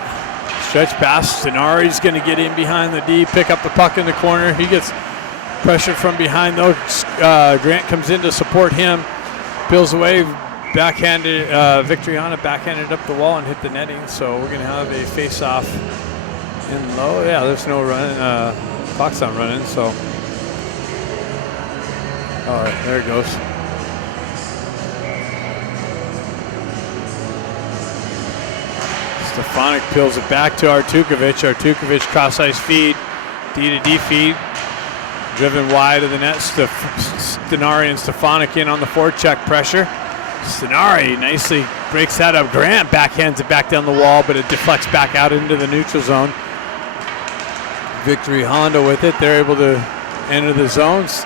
Stretch pass. Stenari's going to get in behind the D, pick up the puck in the corner. He gets pressure from behind, though. Grant comes in to support him. Peels away. Backhanded. Victory Honda backhanded up the wall and hit the netting. So we're going to have a face-off in low. Yeah, there's no run. Clock's not running, so. All right, there it goes. Stefanik peels it back to Artukovic. Artukovic cross-ice feed, D-to-D feed, driven wide of the net. Stenari and Stefanik in on the forecheck pressure. Stenari nicely breaks that up. Grant backhands it back down the wall, but it deflects back out into the neutral zone. Victory Honda with it. They're able to enter the zones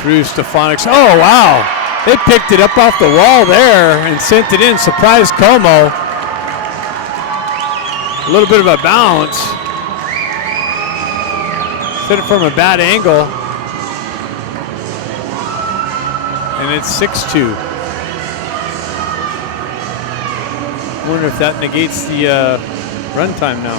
through Stefanik's. Oh, wow. They picked it up off the wall there and sent it in. Surprise Como. A little bit of a bounce. Hit it from a bad angle. And it's 6-2. Wonder if that negates the run time now.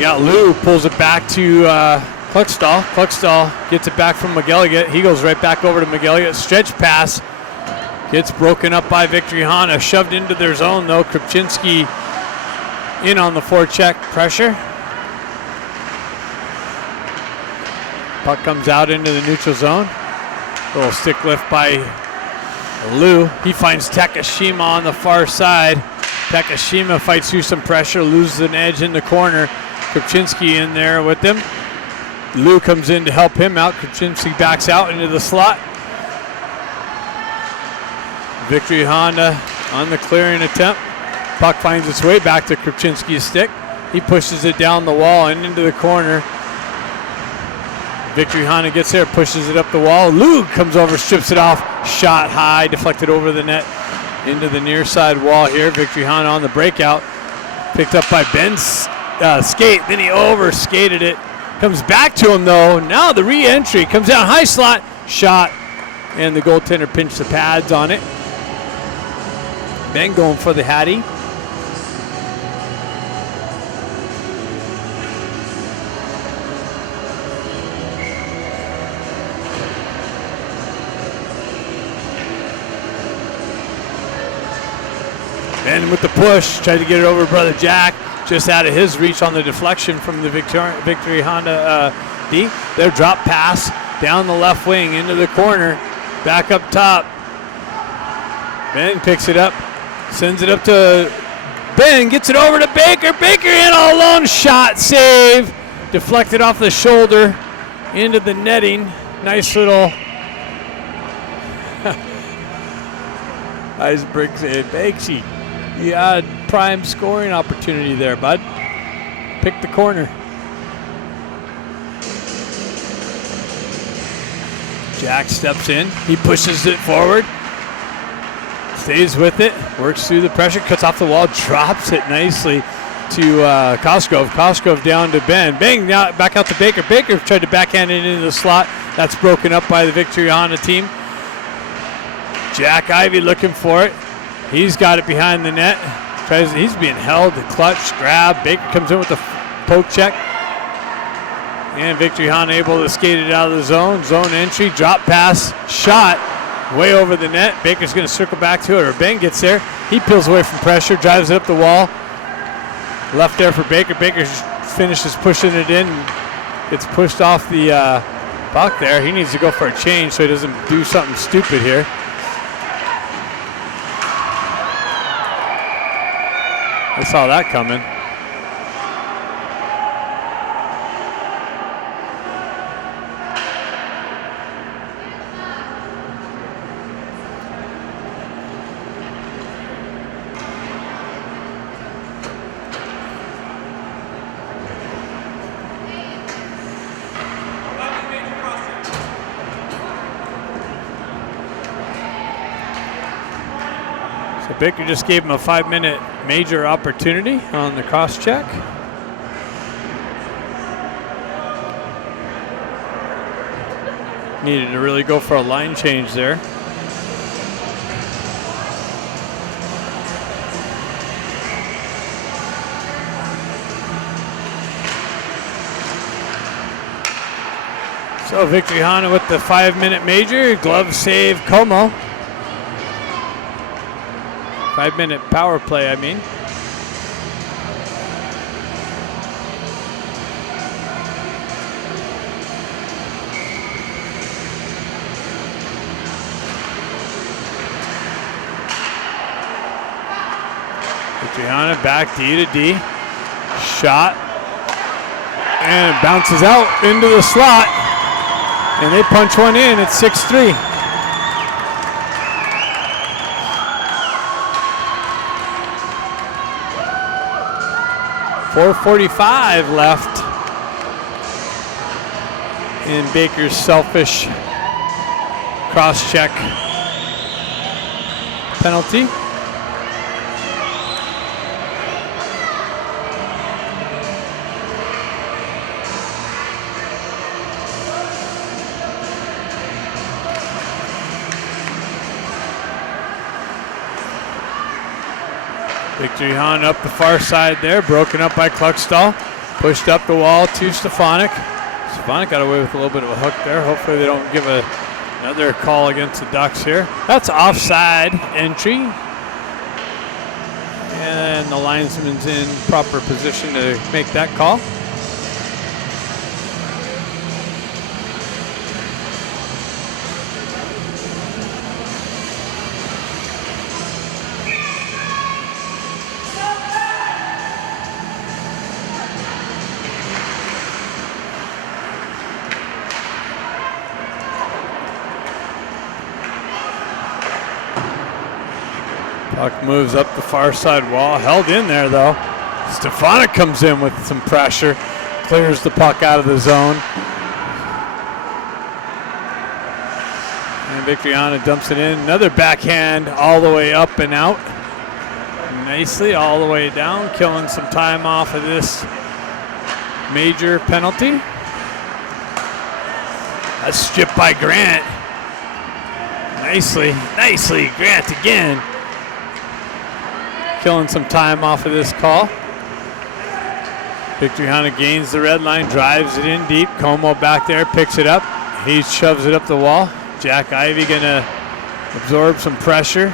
Yeah, Lou pulls it back to Kluckstall gets it back from McGilligan. He goes right back over to McGilligan. Stretch pass gets broken up by Victory Honda. Shoved into their zone though. Krupczynski in on the forecheck pressure. Puck comes out into the neutral zone. Little stick lift by Lou. He finds Takashima on the far side. Takashima fights through some pressure, loses an edge in the corner. Krupczynski in there with him. Lou comes in to help him out. Krupczynski backs out into the slot. Victory Honda on the clearing attempt. Puck finds its way back to Krupczynski's stick. He pushes it down the wall and into the corner. Victory Honda gets there, pushes it up the wall. Lou comes over, strips it off. Shot high, deflected over the net into the near side wall here. Victory Honda on the breakout. Picked up by Ben's skate, then he over skated it. Comes back to him though. Now the re-entry comes down high slot, shot, and the goaltender pinched the pads on it. Ben going for the Hattie. Ben with the push, tried to get it over brother Jack, just out of his reach on the deflection from the Victory Honda D. Their drop pass down the left wing into the corner, back up top. Ben picks it up, sends it up to Ben, gets it over to Baker. Baker in all alone, shot, save, deflected off the shoulder into the netting. Nice little Eisenberg said, Banksy, you had prime scoring opportunity there, bud. Pick the corner. Jack steps in. He pushes it forward. Stays with it. Works through the pressure. Cuts off the wall. Drops it nicely to Cosgrove. Cosgrove down to Ben. Bang, now back out to Baker. Baker tried to backhand it into the slot. That's broken up by the Victory Honda team. Jack Ivey looking for it. He's got it behind the net. He's being held, the clutch, grab. Baker comes in with the poke check. And Victory Honda able to skate it out of the zone. Zone entry, drop pass, shot, way over the net. Baker's going to circle back to it, or Ben gets there. He peels away from pressure, drives it up the wall. Left there for Baker. Baker finishes pushing it in. It's pushed off the puck there. He needs to go for a change so he doesn't do something stupid here. I saw that coming. Baker just gave him a 5-minute major opportunity on the cross check. Needed to really go for a line change there. So Victory Honda with the 5-minute major, glove save Como. 5-minute power play, I mean. Victory Honda back D to D. Shot. And it bounces out into the slot. And they punch one in at 6-3. 4:45 left in Baker's selfish cross-check penalty. Victory Honda up the far side there, broken up by Kluckstall. Pushed up the wall to Stefanik. Stefanik got away with a little bit of a hook there. Hopefully they don't give another call against the Ducks here. That's offside entry. And the linesman's in proper position to make that call. Puck moves up the far side wall, held in there though. Stefanik comes in with some pressure, clears the puck out of the zone. And Victoriano dumps it in. Another backhand all the way up and out. Nicely all the way down, killing some time off of this major penalty. A strip by Grant. Nicely, Grant again. Killing some time off of this call. Victoriano gains the red line, drives it in deep. Como back there, picks it up. He shoves it up the wall. Jack Ivey gonna absorb some pressure.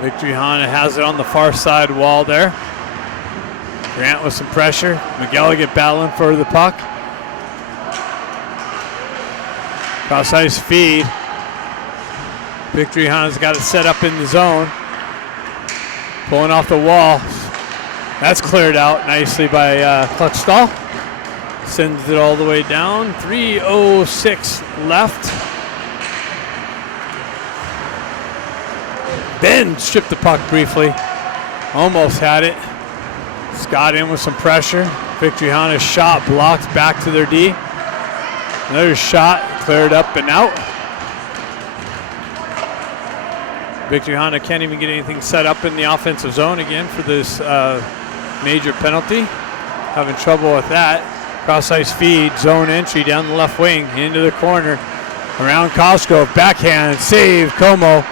Victoriano has it on the far side wall there. Grant with some pressure. McElligott battling for the puck. Cross ice feed. Victoriano's got it set up in the zone. Pulling off the wall. That's cleared out nicely by Kluckstall. Sends it all the way down. 3:06 left. Ben stripped the puck briefly. Almost had it. Scott in with some pressure. Victoriano's shot blocked back to their D. Another shot cleared up and out. Victoriano can't even get anything set up in the offensive zone again for this major penalty. Having trouble with that. Cross ice feed, zone entry down the left wing, into the corner. Around Cosgrove, backhand, save, Como.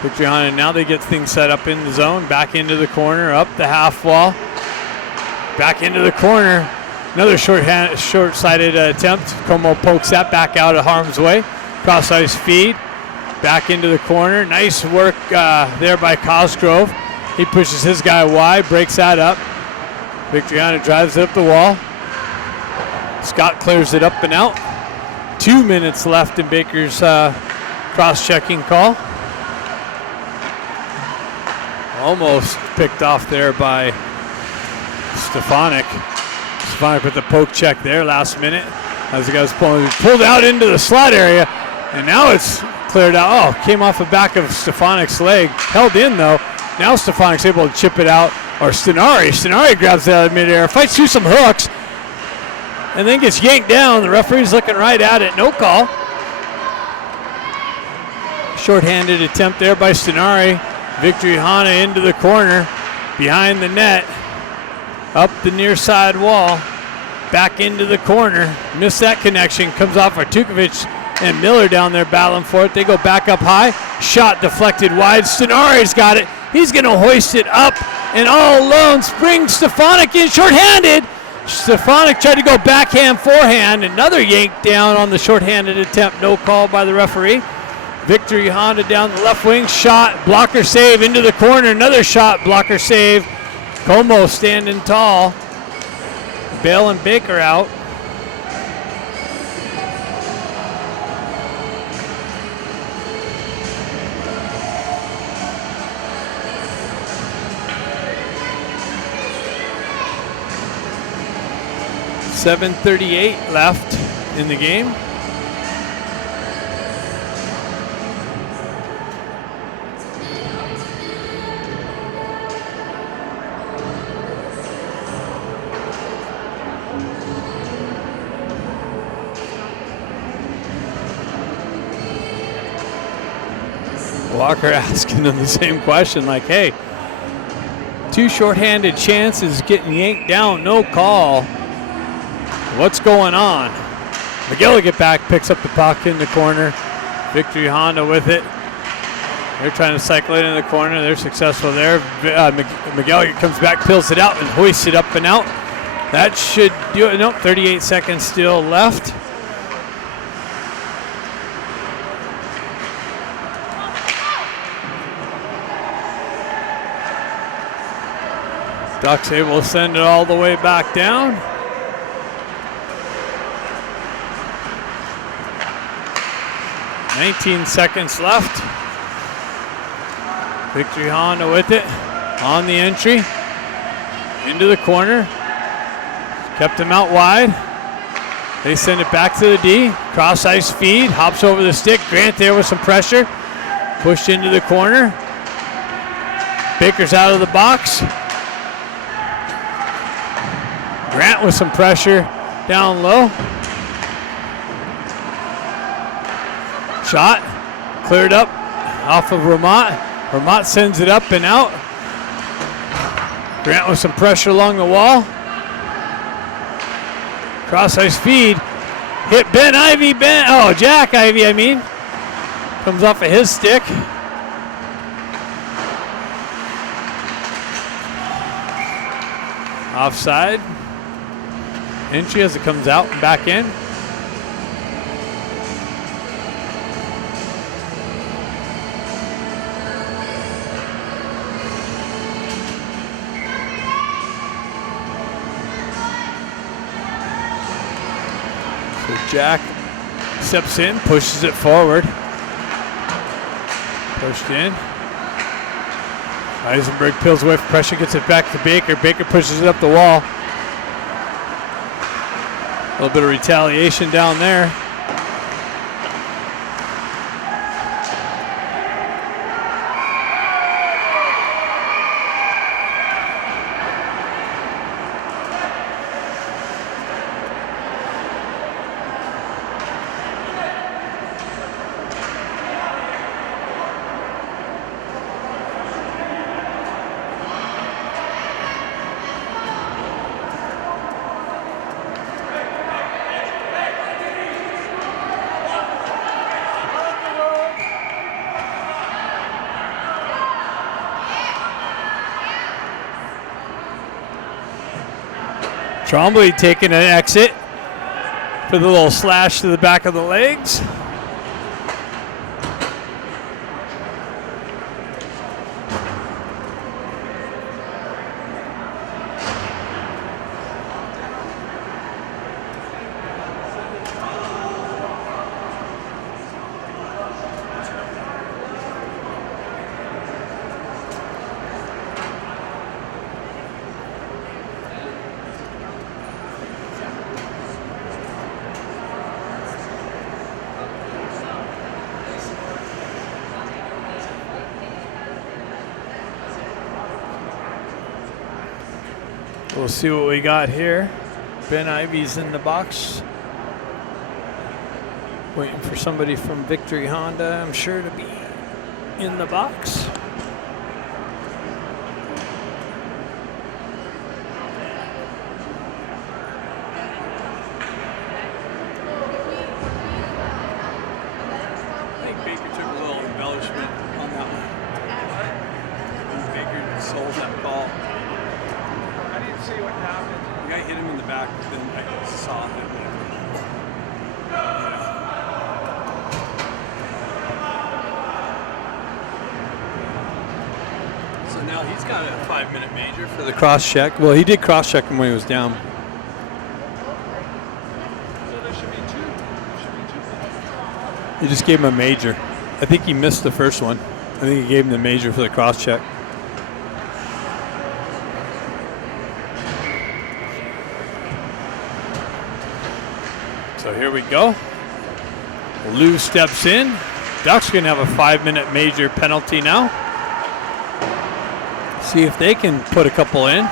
Victoriano, now they get things set up in the zone, back into the corner, up the half wall. Back into the corner. Another short-sided attempt. Como pokes that back out of harm's way. Cross ice feed. Back into the corner. Nice work there by Cosgrove. He pushes his guy wide, breaks that up. Victoriano drives it up the wall. Scott clears it up and out. 2 minutes left in Baker's cross-checking call. Almost picked off there by Stefanik. Stefanik with the poke check there last minute. As the guy was pulled out into the slot area. And now it's cleared out. Oh, came off the back of Stefanik's leg. Held in though. Now Stefanik's able to chip it out. Or Stenari. Stenari grabs that midair. Fights through some hooks. And then gets yanked down. The referee's looking right at it. No call. Short-handed attempt there by Stenari. Victoriano into the corner. Behind the net. Up the near side wall. Back into the corner. Missed that connection. Comes off Artukovic and Miller down there battling for it. They go back up high. Shot deflected wide. Stenari's got it. He's going to hoist it up. And all alone springs Stefanik in short-handed. Stefanik tried to go backhand, forehand. Another yank down on the short-handed attempt. No call by the referee. Victory Honda down the left wing. Shot. Blocker save into the corner. Another shot. Blocker save. Como standing tall. Bale and Baker out. .738 left in the game. Walker asking them the same question, like, hey, two shorthanded chances getting yanked down, no call. What's going on? McGilligan back, picks up the puck in the corner. Victory Honda with it. They're trying to cycle it in the corner. They're successful there. Miguel comes back, peels it out, and hoists it up and out. That should do it. Nope, 38 seconds still left. Ducks able to send it all the way back down. $19 seconds left. Victory Honda with it on the entry. Into the corner. Kept him out wide. They send it back to the D. Cross ice feed. Hops over the stick. Grant there with some pressure. Pushed into the corner. Baker's out of the box. Grant with some pressure down low. Shot cleared up off of Ramat. Ramat sends it up and out. Grant with some pressure along the wall. Cross ice feed. Hit Ben Ivy. Jack Ivy, I mean. Comes off of his stick. Offside. Entry as it comes out and back in. So Jack steps in, pushes it forward. Pushed in. Eisenberg peels away from pressure, gets it back to Baker. Baker pushes it up the wall. A little bit of retaliation down there. Trombley taking an exit for the little slash to the back of the legs. We'll see what we got here. Ben Ivy's in the box. Waiting for somebody from Victory Honda, I'm sure, to be in the box. I think Baker took a little embellishment on that one. Baker sold that ball. See what happened. The guy hit him in the back, then I saw him. So now he's got a 5-minute major for the cross check. Well, he did cross check him when he was down. So there should be two. He just gave him a major. I think he missed the first one. I think he gave him the major for the cross check. So here we go. Lou steps in. Ducks going to have a 5-minute major penalty now. See if they can put a couple in.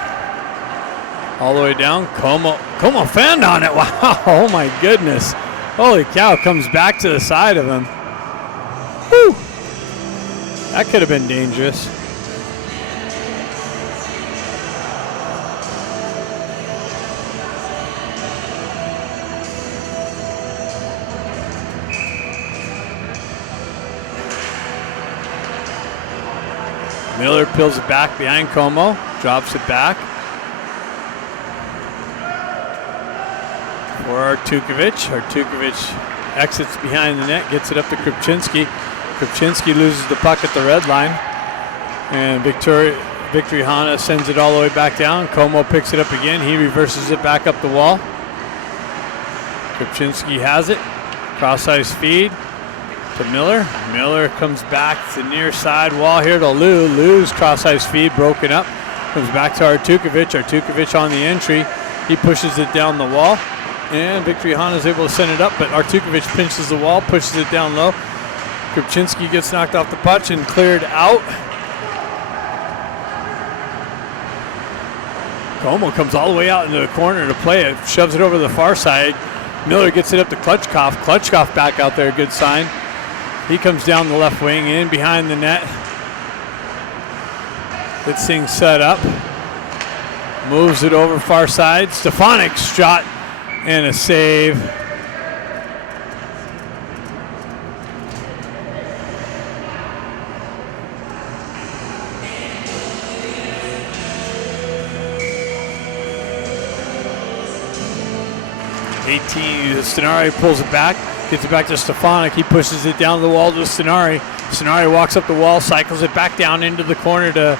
All the way down. Como found on it. Wow. Oh my goodness. Holy cow. Comes back to the side of him. Whew. That could have been dangerous. Miller peels it back behind Como, drops it back for Artukovic. Artukovic exits behind the net, gets it up to Krupczynski. Krupczynski loses the puck at the red line, and Victory Hana sends it all the way back down. Como picks it up again. He reverses it back up the wall. Krupczynski has it. Cross-ice feed to Miller. Miller comes back to the near side wall here to Lou. Lou's cross-ice feed broken up. Comes back to Artukovic. Artukovic on the entry. He pushes it down the wall. And Victory Hana is able to send it up, but Artukovic pinches the wall, pushes it down low. Krupczynski gets knocked off the puck and cleared out. Como comes all the way out into the corner to play it, shoves it over the far side. Miller gets it up to Klutchkov. Klutchkov back out there, good sign. He comes down the left wing, in behind the net. Gets things set up. Moves it over far side. Stefanik shot and a save. Stenari pulls it back, gets it back to Stefanik. He pushes it down the wall to Stenari. Stenari walks up the wall, cycles it back down into the corner to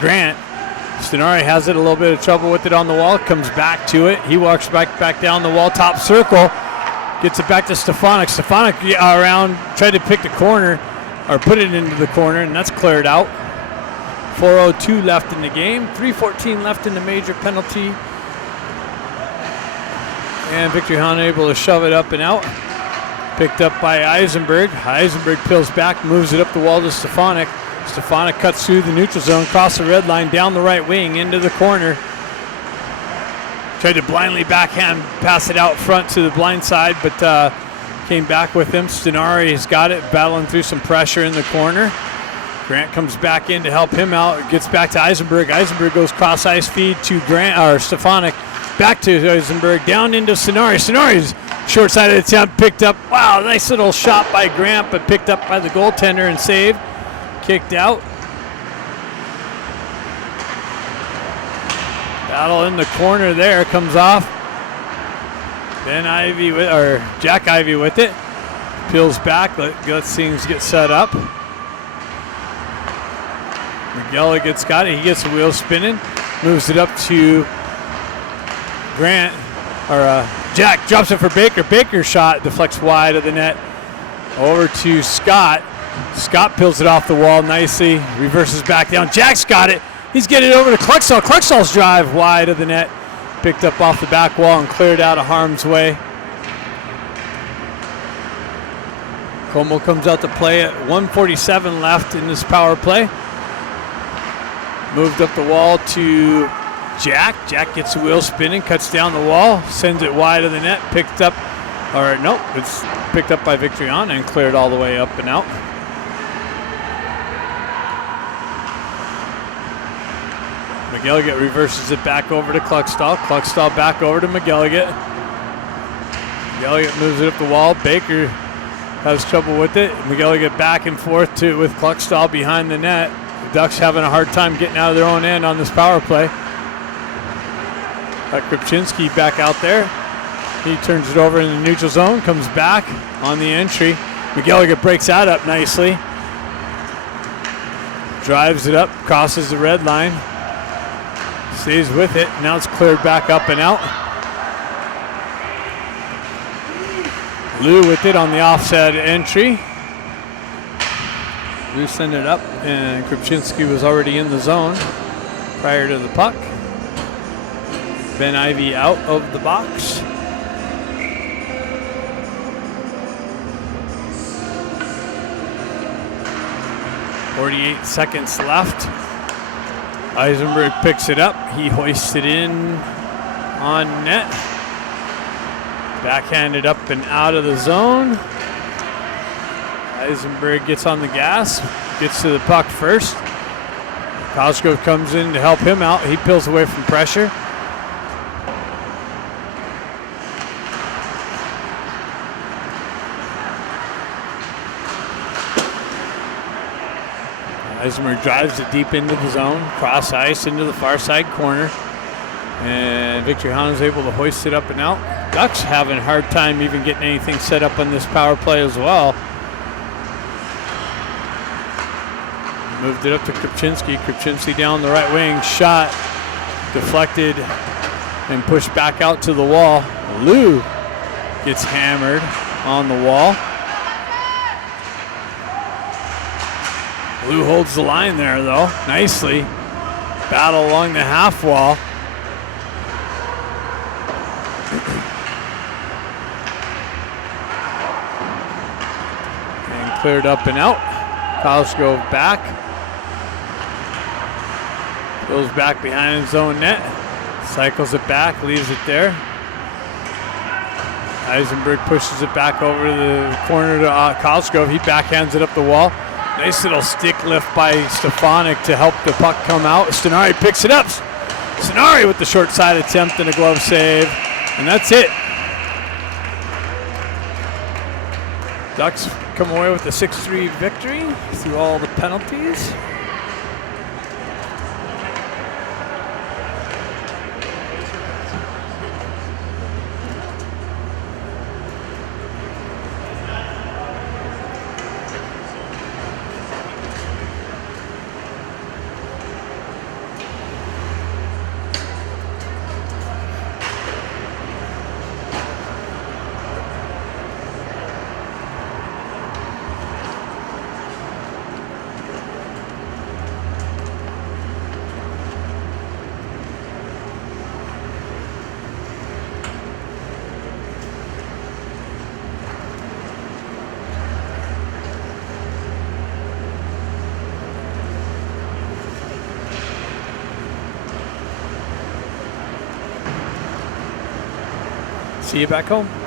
Grant. Stenari has it a little bit of trouble with it on the wall, comes back to it. He walks back down the wall, top circle, gets it back to Stefanik. Stefanik around, tried to pick the corner, or put it into the corner, and that's cleared out. 4:02 left in the game, 3:14 left in the major penalty. And Victory Hana able to shove it up and out. Picked up by Eisenberg. Eisenberg peels back, moves it up the wall to Stefanik. Stefanik cuts through the neutral zone, across the red line, down the right wing, into the corner. Tried to blindly backhand pass it out front to the blind side, but came back with him. Stenari's got it, battling through some pressure in the corner. Grant comes back in to help him out. Gets back to Eisenberg. Eisenberg goes cross-ice feed to Stefanik. Back to Eisenberg, down into Stenari. Stenari's short-sided attempt picked up. Wow, nice little shot by Grant, but picked up by the goaltender and saved. Kicked out. Battle in the corner there, comes off. Jack Ivey with it. Peels back, lets things get set up. McGilligut's got it. He gets the wheel spinning, moves it up to Grant, Jack drops it for Baker. Baker's shot deflects wide of the net. Over to Scott. Scott peels it off the wall nicely, reverses back down. Jack's got it. He's getting it over to Kluckstall. Kluckstall's drive wide of the net. Picked up off the back wall and cleared out of harm's way. Como comes out to play at 1:47 left in this power play. Moved up the wall to Jack. Jack gets the wheel spinning, cuts down the wall, sends it wide of the net, picked up, it's picked up by Victory Hana and cleared all the way up and out. McGilligut reverses it back over to Kluckstall. Kluckstall back over to McGilligut. McGilligut moves it up the wall. Baker has trouble with it. McGilligut back and forth with Kluckstall behind the net. The Ducks having a hard time getting out of their own end on this power play. Krupczynski back out there. He turns it over in the neutral zone, comes back on the entry. McGilligut breaks that up nicely. Drives it up, crosses the red line. Stays with it. Now it's cleared back up and out. Lou with it on the offset entry. Lou sent it up, and Krupczynski was already in the zone prior to the puck. Ben Ivey out of the box. .48 seconds left. Eisenberg picks it up. He hoists it in on net. Backhanded up and out of the zone. Eisenberg gets on the gas, gets to the puck first. Cosgrove comes in to help him out. He peels away from pressure. Eisenberg drives it deep into the zone, cross ice into the far side corner. And Victory Honda's able to hoist it up and out. Ducks having a hard time even getting anything set up on this power play as well. Moved it up to Krupczynski. Krupczynski down the right wing. Shot deflected and pushed back out to the wall. Lou gets hammered on the wall. Lou holds the line there, though, nicely. Battle along the half wall. And cleared up and out. Cosgrove back. Goes back behind his own net. Cycles it back, leaves it there. Eisenberg pushes it back over to the corner to Cosgrove. He backhands it up the wall. Nice little stick lift by Stefanik to help the puck come out. Stenari picks it up. Stenari with the short side attempt and a glove save. And that's it. Ducks come away with a 6-3 victory through all the penalties. See you back home.